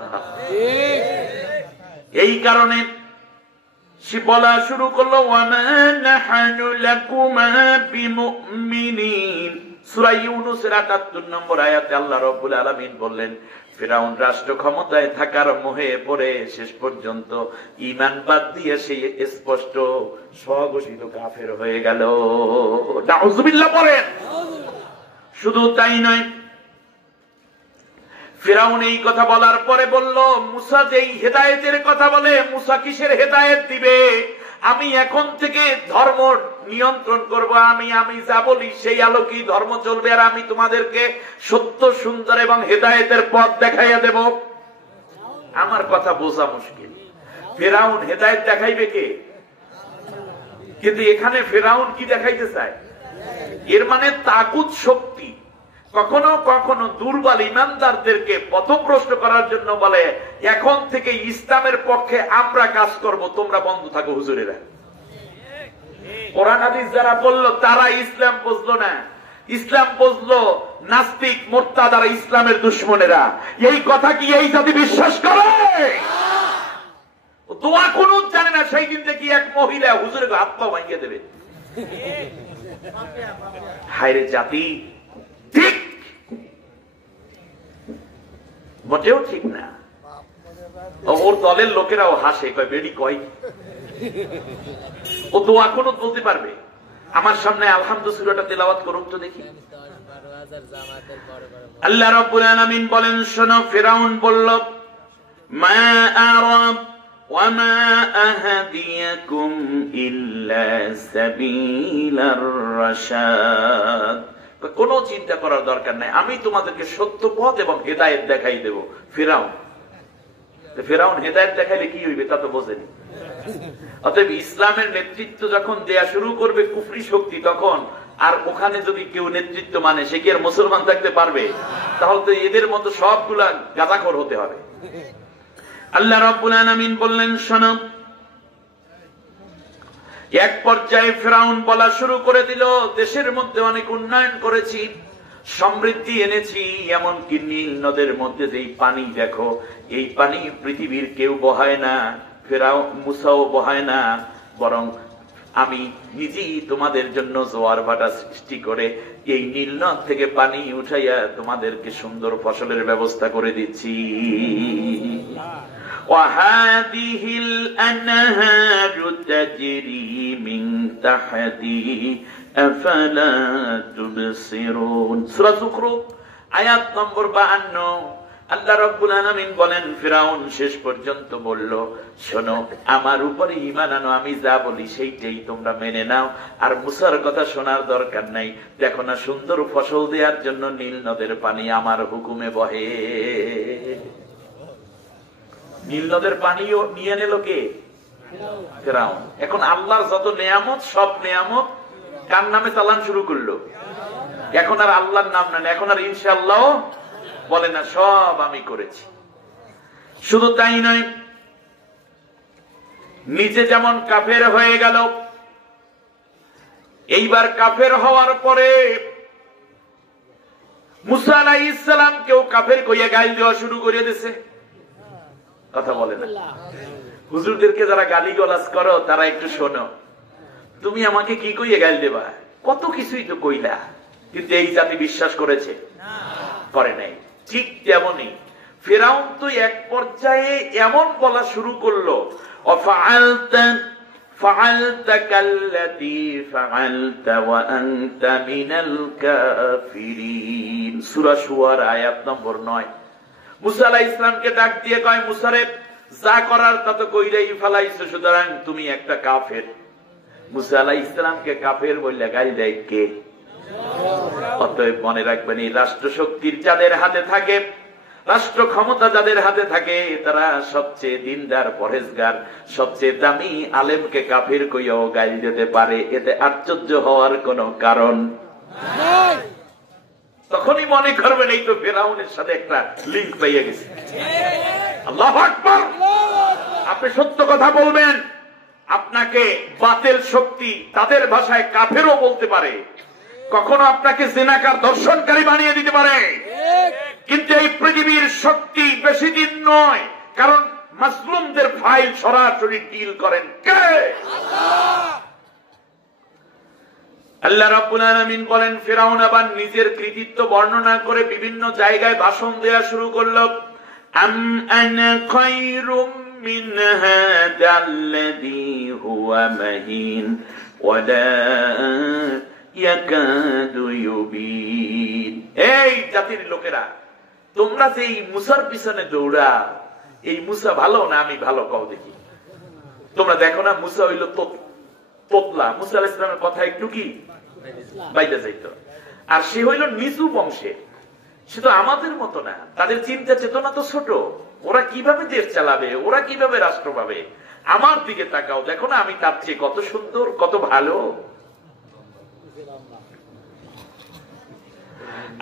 এই কারণে সে বলা শুরু করলো, ওয়ামা নাহনু লাকুমা বিমুমিনিন। সূরা ইউনূসের ৭৮ নম্বর আয়াতে আল্লাহ রাব্বুল আলামিন বললেন, ফিরআউন রাষ্ট্র ক্ষমতায় থাকার মোহে পড়ে শেষ পর্যন্ত ঈমান বাদ দিয়ে সে স্পষ্ট স্বঘোষিত কাফের হয়ে গেল। নাউজুবিল্লাহ বলেন। শুধু তাই নয়, ফিরআউন এই কথা বলার পরে বলল, মুসা যেই হেদায়েতের কথা বলে, মুসা কিসের হেদায়েত দিবে? আমি এখন থেকে ধর্ম নিয়ন্ত্রণ করব, আমি যা বলি সেই আলোকেই ধর্ম চলবে, আর আমি তোমাদেরকে সত্য সুন্দর এবং হেদায়েতের পথ দেখাইয়া দেব। আমার কথা বোঝা মুশকিল। ফেরাউন হেদায়েত দেখাইবে কে? কিন্তু এখানে ফেরাউন কি দেখাইতে চায়? এর মানে তাগুত শক্তি কখনো কখনো দুর্বল ইমানদারদেরকে পথভ্রষ্ট করার জন্য বলে, এখন থেকে ইসলামের পক্ষে আমরা কাজ করব, তোমরা বন্ধ থাকো হুজুরেরা। কোরআন হাদিস যারা বলল তারা ইসলাম বুঝলো না, ইসলাম বুঝলো নাস্তিক মোরতাদ আর ইসলামের দুশমনেরা। এই কথা কি এই জাতি বিশ্বাস করে? দোয়া কোন জানে না, সেই দিন দেখি এক মহিলা হুজুরের হাত পা ভাঙিয়ে দেবে। হায়রে জাতি, ঠিক মোটেও ঠিক না। ওর দলের লোকেরাও হাসে, কয় বেড়ি কয় ও দোয়া কোন বলতে পারবে? আমার সামনে আলহামদুলিল্লাহটা তেলাওয়াত করুক তো দেখি। আল্লাহ রাব্বুল আলামিন বলেন, শোনো, ফিরাউন বলল, মা আরাব ওয়া মা আহদিয়াকুম ইল্লা সাবিলার রাশাদ। কোনো চিন্তা করার দরকার নাই, আমি তোমাদেরকে সত্য পথ এবং হেদায়েত দেখাই দেব। ফেরাউন হেদায়েত দেখাইলে কি হইবে তা তো বোঝেনি। অতএব ইসলামের নেতৃত্ব যখন দেয়া শুরু করবে কুফরি শক্তি, তখন আর ওখানে যদি কেউ নেতৃত্ব মানে, সে কি আর মুসলমান থাকতে পারবে? তাহলে তো এদের মতো সবগুলা গাঁজাখোর হতে হবে। আল্লাহ রাব্বুল আলামিন বললেন, শোনো, এক পর্যায়ে ফেরাউন বলা শুরু করে দিল, দেশের মধ্যে অনেক উন্নয়ন করেছি, সমৃদ্ধি এনেছি, এমনকি নীল নদের মধ্যে যেই পানি দেখো, এই পানি পৃথিবীর কেউ বহায় না, ফেরাউন মুসাও বহায় না, বরং আমি নিজেই তোমাদের জন্য জোয়ার ভাটা সৃষ্টি করে এই নীল নদ থেকে পানি উঠাইয়া তোমাদেরকে সুন্দর ফসলের ব্যবস্থা করে দিচ্ছি। وَهَذِهِ الْأَنْهَارُ تَجْرِي مِنْ تَحْتِهِ أَفَلَا تُبْصِرُونَ। সূরা যুখরুফ আয়াত নম্বর 52। আল্লাহ রাব্বুল আলামিন বলেন, ফিরাউন শেষ পর্যন্ত বলল, শোনো, আমার উপরে ঈমান আনো, আমি যা বলি সেইটাই তোমরা মেনে নাও, আর মুসার কথা শোনার দরকার নাই। দেখো না, সুন্দর ফসল দেওয়ার জন্য নীল নদের পানি আমার হুকুমে বহে। নীল নদের পানিও নিয়ে নিল কে? ফেরাউন। এখন আল্লাহর যত নেয়ামত, সব নেয়ামত কার নামে চালান শুরু করলো? এখন আর আল্লাহর নাম নেন, এখন আর ইনশাআল্লাহ বলে না, সব আমি করেছি। শুধু তাই নয়, নিজে যেমন কাফের হয়ে গেল, এইবার কাফের হওয়ার পরে মুসা আলাইহিস সালামকেও কাফের কইয়া গালি দেওয়া শুরু করে দিয়েছে। কথা বলে না। হুজুরদেরকে যারা গালি গলাজ করো, তারা একটু শোনো, তুমি আমাকে কি কইয়া গালি দেবা? কত কিছুই তো কইলা, কিন্তু এই জাতি বিশ্বাস করেছে? করে নাই। ঠিক তেমনি ফিরআউন তো এক পর্যায়ে এমন বলা শুরু করলো, ফাআলতা কাল্লাতী ফাআলতা ওয়া আনতা মিনাল কাফিরিন। সূরা শুআরা আয়াত নম্বর 9। মুসা আলাইহিস সালামকে ডাক দিয়ে কয়, মুসারে, যা করার তা তো কইরাই ফেলাইছো, সুতরাং তুমি একটা কাফের। মুসা আলাইহিস সালামকে কাফের বললে গালি দেয় কে? অতএব মনে রাখবেন, এই রাষ্ট্র শক্তির যাদের হাতে থাকে, রাষ্ট্র ক্ষমতা যাদের হাতে থাকে, তারা সবচেয়ে দিনদার, পরেজগার, সবচেয়ে দামি আলেমকে কাফের কইয়াও গালি দিতে পারে। এতে আশ্চর্য হওয়ার কোন কারণ নাই। তখনই মনে করবেন এই তো ফিরআউনের সাথে একটা লিংক পেয়ে গেছে। আল্লাহু আকবার। আপনি সত্য কথা বলবেন, আপনাকে বাতিল শক্তি তাদের ভাষায় কাফেরও বলতে পারে, কখনো আপনাকে জিনাকার, দর্শনকারী বানিয়ে দিতে পারে। কিন্তু এই পৃথিবীর শক্তি বেশি দিন নয়, কারণ মাসলুমদের ফাইল সরাসরি ডিল করেন কে? আল্লাহ রাব্বুল আলামিন বলেন, ফিরআউন আবার নিজের কৃতিত্ব বর্ণনা করে বিভিন্ন জায়গায় ভাষণ দেয়া শুরু করলো। আম আনা খায়রুম মিন হাদাল্লাযী হুয়া মাহিন ওয়া লা ইয়াকাদু ইউবিন। এই জাতির লোকেরা, তোমরা যে এই মুসার পিছনে দৌড়াও, এই মুসা ভালো না আমি ভালো, কও দেখি। তোমরা দেখো না মুসা হইল তোতলা, মুসা আলাইহিস সালামের কথা একটু কি বাইরে যাইতো, আর সে হইল নিচু বংশে, সে তো আমাদের মতো না, তাদের চিন্তা চেতনা তো ছোট, ওরা কিভাবে দেশ চালাবে, ওরা কিভাবে রাষ্ট্র পাবে। আমার দিকে তাকাও, দেখো না আমি তার চেয়ে কত সুন্দর, কত ভালো।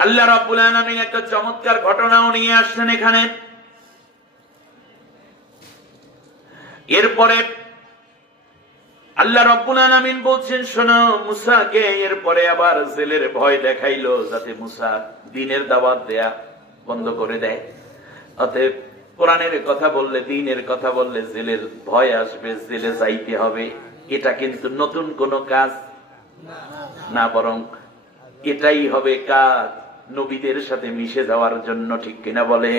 আল্লাহ রাব্বুল আলামিন একটা চমৎকার ঘটনাও নিয়ে আসছেন এখানে। এরপরে আল্লাহ রাব্বুল আলামিন বলছেন, শোনো মুসাকে এরপরে আবার জেলের ভয় দেখাইলো, যাতে মুসা দ্বীনের দাওয়াত দেয়া বন্ধ করে দেয়। অতএব কোরআনের কথা বললে, দ্বীনের কথা বললে জেলের ভয় আসবে, জেলে যাইতে হবে। এটা কিন্তু নতুন কোন কাজ না, বরং এটাই হবে কাজ নবীদের সাথে মিশে যাওয়ার জন্য, ঠিক কিনা বলে?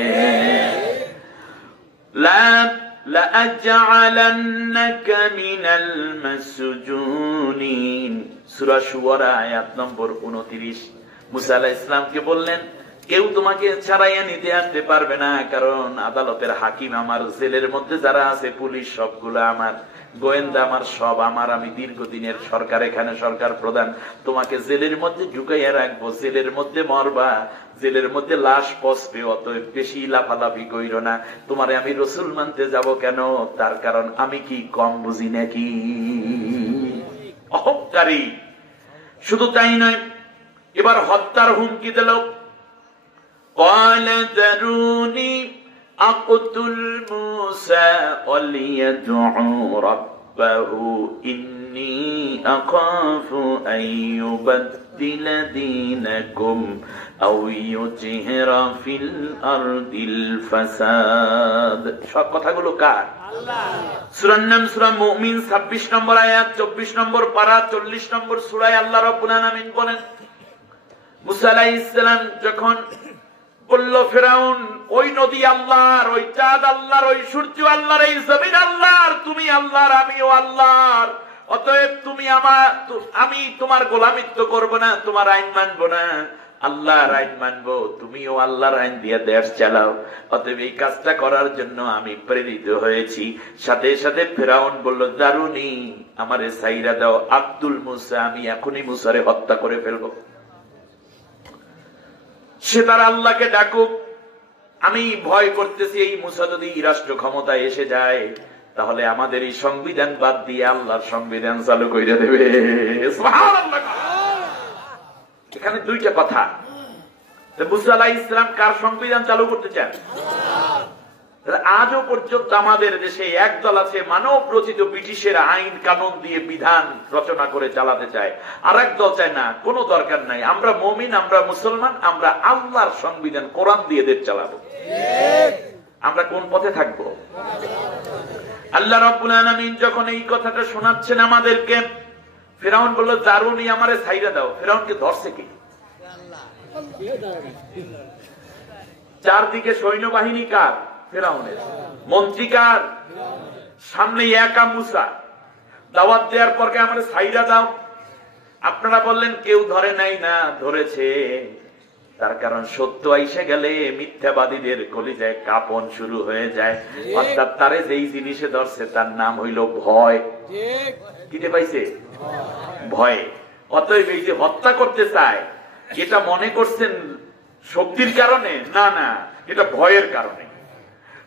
লাআজআলান্নাকা মিনাল মাসজুনিন, সূরা শুআরা আয়াত নম্বর 29। মুসা আলাইহিস সালামকে বললেন, কেউ তোমাকে ছাড়াইয়া নিতে আসতে পারবে না, কারণ আদালতের হাকিম আমার, জেলের মধ্যে যারা আছে পুলিশ সবগুলো আমার, গোয়েন্দা আমার, সব আমার। আমি দীর্ঘদিনের সরকার, এখানে সরকার প্রধান, তোমাকে জেলের মধ্যে ঢুকাইয়া রাখবো, জেলের মধ্যে মরবা, জেলের মধ্যে লাশ পচবে, অতএব বেশি লাফালাফি কইর না। তোমারে আমি রসুল মানতে যাব কেন? তার কারণ আমি কি কম বুঝি নাকি? অহংকারী। শুধু তাই নয়, এবার হত্যার হুমকি দিল। قال ذروني أقتل موسى وليدع ربه إني أخاف أن يبدل دينكم أو يظهر في الأرض الفساد। সব কথাগুলো কার? সূরার নাম সূরা মুমিন, 26 নম্বর আয়াত, 24 নম্বর পারা, 40 নম্বর সূরায় আল্লাহ রাব্বুল আলামিন বলেন, মুসা আলাইহিস সালাম যখন বলল, ফেরাউন, ওই নদী আল্লাহর, ওই চাঁদ আল্লাহর, ওই সূর্য আল্লাহর, এই জমিন আল্লাহর, তুমি আল্লাহর, আমিও আল্লাহর, অতএব তুমি আমি তোমার গোলামিত্ব করবো না, তোমার আইন মানবো না, আল্লাহর আইন মানবো, তুমিও আল্লাহর আইন দিয়ে দেশ চালাও। অতএব এই কাজটা করার জন্য আমি প্রেরিত হয়েছি। সাথে সাথে ফেরাউন বলল, দারুনি, আমারে সাইরা দাও, আব্দুল মুসা, আমি এখনই মুসারে হত্যা করে ফেলবো। সে তার আল্লাহকে ডাকুক। আমি ভয় করতেছি এই মুসা যদি রাষ্ট্র ক্ষমতায় এসে যায়, তাহলে আমাদের এই সংবিধান বাদ দিয়ে আল্লাহর সংবিধান চালু করে দেবে। সুবহানাল্লাহ। এখানে দুইটা কথা। মুসা আলাইহিস সালাম কার সংবিধান চালু করতে চান? আজও পর্যন্ত আমাদের দেশে একদল আছে মানব রচিত ব্রিটিশের আইন কানুন দিয়ে বিধান রচনা করে চালাতে চায়, আর একদল চায় না, কোনো দরকার নাই, আমরা মুমিন, আমরা মুসলমান, আমরা আল্লাহর সংবিধান কোরআন দিয়ে দেশ চালাবো। আমরা কোন পথে থাকবো? আল্লাহ রাব্বুল আলামিন যখন এই কথাটা শোনাচ্ছেন আমাদেরকে, ফেরাউন বলল, দারুনি, আমারে ছাইরা দাও। ফেরাউনকে ধরছে কি? চারদিকে সৈন্যবাহিনী কার? ফেরাউনের। মন্ত্রী কার? সামনে একা মুসা। দাওয়াত দেওয়ার পর আমারে ছাইরা দাও। আপনারা বললেন কেউ ধরে নাই, না, ধরেছে। তার কারণ সত্য আইসা গেলে মিথ্যাবাদীদের কলিজায় কাঁপন শুরু হয়ে যায়। অর্থাৎ তারে যেই জিনিসে ধরছে তার নাম হইল ভয়। কিতে পাইছে? ভয়। অতএব এই যে হত্যা করতে চায়, এটা মনে করছেন শক্তির কারণে? না, না, এটা ভয়ের কারণে।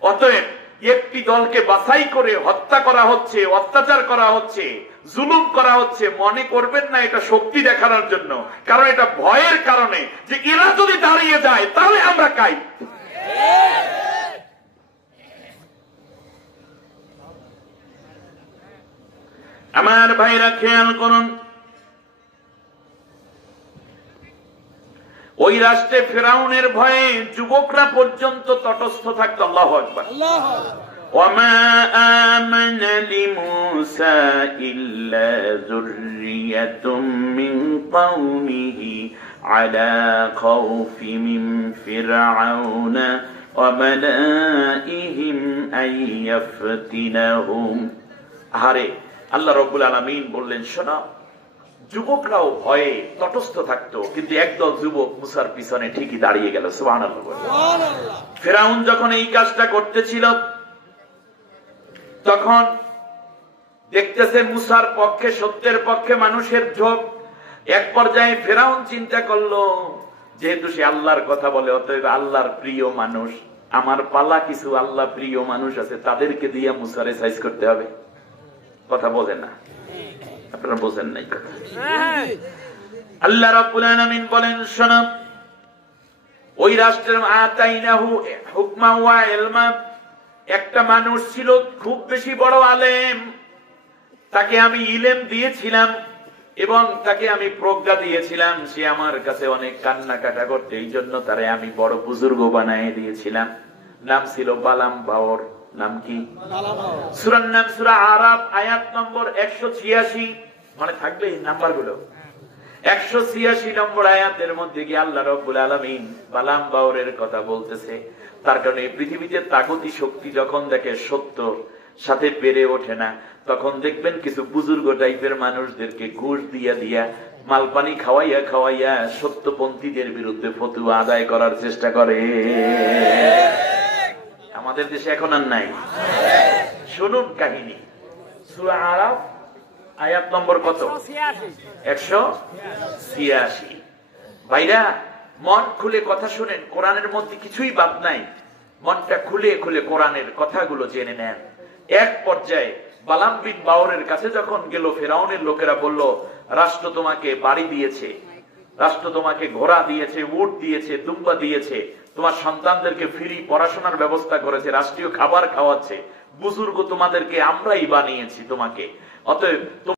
অতএব একটি দলকে বাছাই করে হত্যা করা হচ্ছে, অত্যাচার করা হচ্ছে, জুলুম করা হচ্ছে, মনে করবেন না এটা শক্তি দেখানোর জন্য, কারণ এটা ভয়ের কারণে, যে এরা যদি দাঁড়িয়ে যায় তাহলে আমরা কাই। আমার ভাইরা খেয়াল করুন, ওই রাষ্ট্রে ফেরাউনের ভয়ে যুবকরা পর্যন্ত তটস্থ থাকত। আল্লাহু আকবার। ওয়ামা আমানা লিমূসা ইল্লা যুররিয়াতুম মিন কওমিহি আলা খাউফি মিন ফিরআউনা ওয়া মালাইহিম আইয়াফতিনাহুম। আরে আল্লাহ রাব্বুল আলামিন বললেন, শোনো, যুবকরাও ভয়ে তটস্থ থাকতো, কিন্তু একদল যুবক মুসার পিছনে ঠিকই দাঁড়িয়ে গেল। সুবহানাল্লাহ। ফেরাউন যখন এই কাজটা করতেছিল, তখন দেখতেছে মুসার পক্ষে, সত্যের পক্ষে মানুষের ঝোঁক। এক পর্যায়ে ফেরাউন চিন্তা করলো, যেহেতু সে আল্লাহর কথা বলে, অতএব আল্লাহর প্রিয় মানুষ, আমার পালা কিছু আল্লাহ প্রিয় মানুষ আছে, তাদেরকে দিয়ে মুসারে সাইজ করতে হবে। কথা বলেন না, আপনারা বোঝেন নাই কথা। আল্লাহ রাব্বুল আলামিন বলেন, শোনো, ওই রাষ্ট্রের আতাইনাহু হুকমা ওয়া ইলমা, একটা মানুষ ছিল খুব বেশি বড় আলেম, তাকে আমি ইলম দিয়েছিলাম এবং তাকে আমি প্রজ্ঞা দিয়েছিলাম। সে আমার কাছে অনেক কান্নাকাটা করতে, এই জন্য তারে আমি বড় বুজুর্গ বানায় দিয়েছিলাম। নাম ছিল বালাম বাওর। নাম কি? সূরার নাম সূরা আরাফ, আয়াত নম্বর 186। মনে থাকবে এই নাম্বারগুলো। 186 নম্বর আয়াতের মধ্যে গিয়ে আল্লাহ রাব্বুল আলামিন বালাম বাওরের কথা বলতেছে। তার কারণে পৃথিবীতে তাগতি শক্তি যখন দেখে সত্য সাথে পেরে ওঠে না, তখন দেখবেন কিছু বুজুর্গ টাইপের মানুষদেরকে ঘুষ দিয়া দিয়া, মালপানি খাওয়াইয়া খাওয়াইয়া সত্যপন্থীদের বিরুদ্ধে ফতোয়া আদায় করার চেষ্টা করে। আমাদের দেশে এখন আর নাই। শুনুন কাহিনী, সূরা আরাফ আয়াত নম্বর কত? 186। ভাইরা, মন খুলে কথা শুনেন, কোরআনের মধ্যে কিছুই বাদ নাই। মনটা খুলে খুলে কোরআনের কথাগুলো জেনে নেন। এক পর্যায়ে বালাম বিন বাওরের কাছে যখন গেল, ফেরাউনের লোকেরা বলল, রাষ্ট্র তোমাকে বাড়ি দিয়েছে, রাষ্ট্র তোমাকে ঘোড়া দিয়েছে, উট দিয়েছে, দুম্বা দিয়েছে, তোমার সন্তানদেরকে ফ্রি পড়াশোনার ব্যবস্থা করেছে, রাষ্ট্রীয় খাবার খাওয়াচ্ছে, বুজুর্গ তোমাদেরকে আমরাই বানিয়েছি তোমাকে, অতএব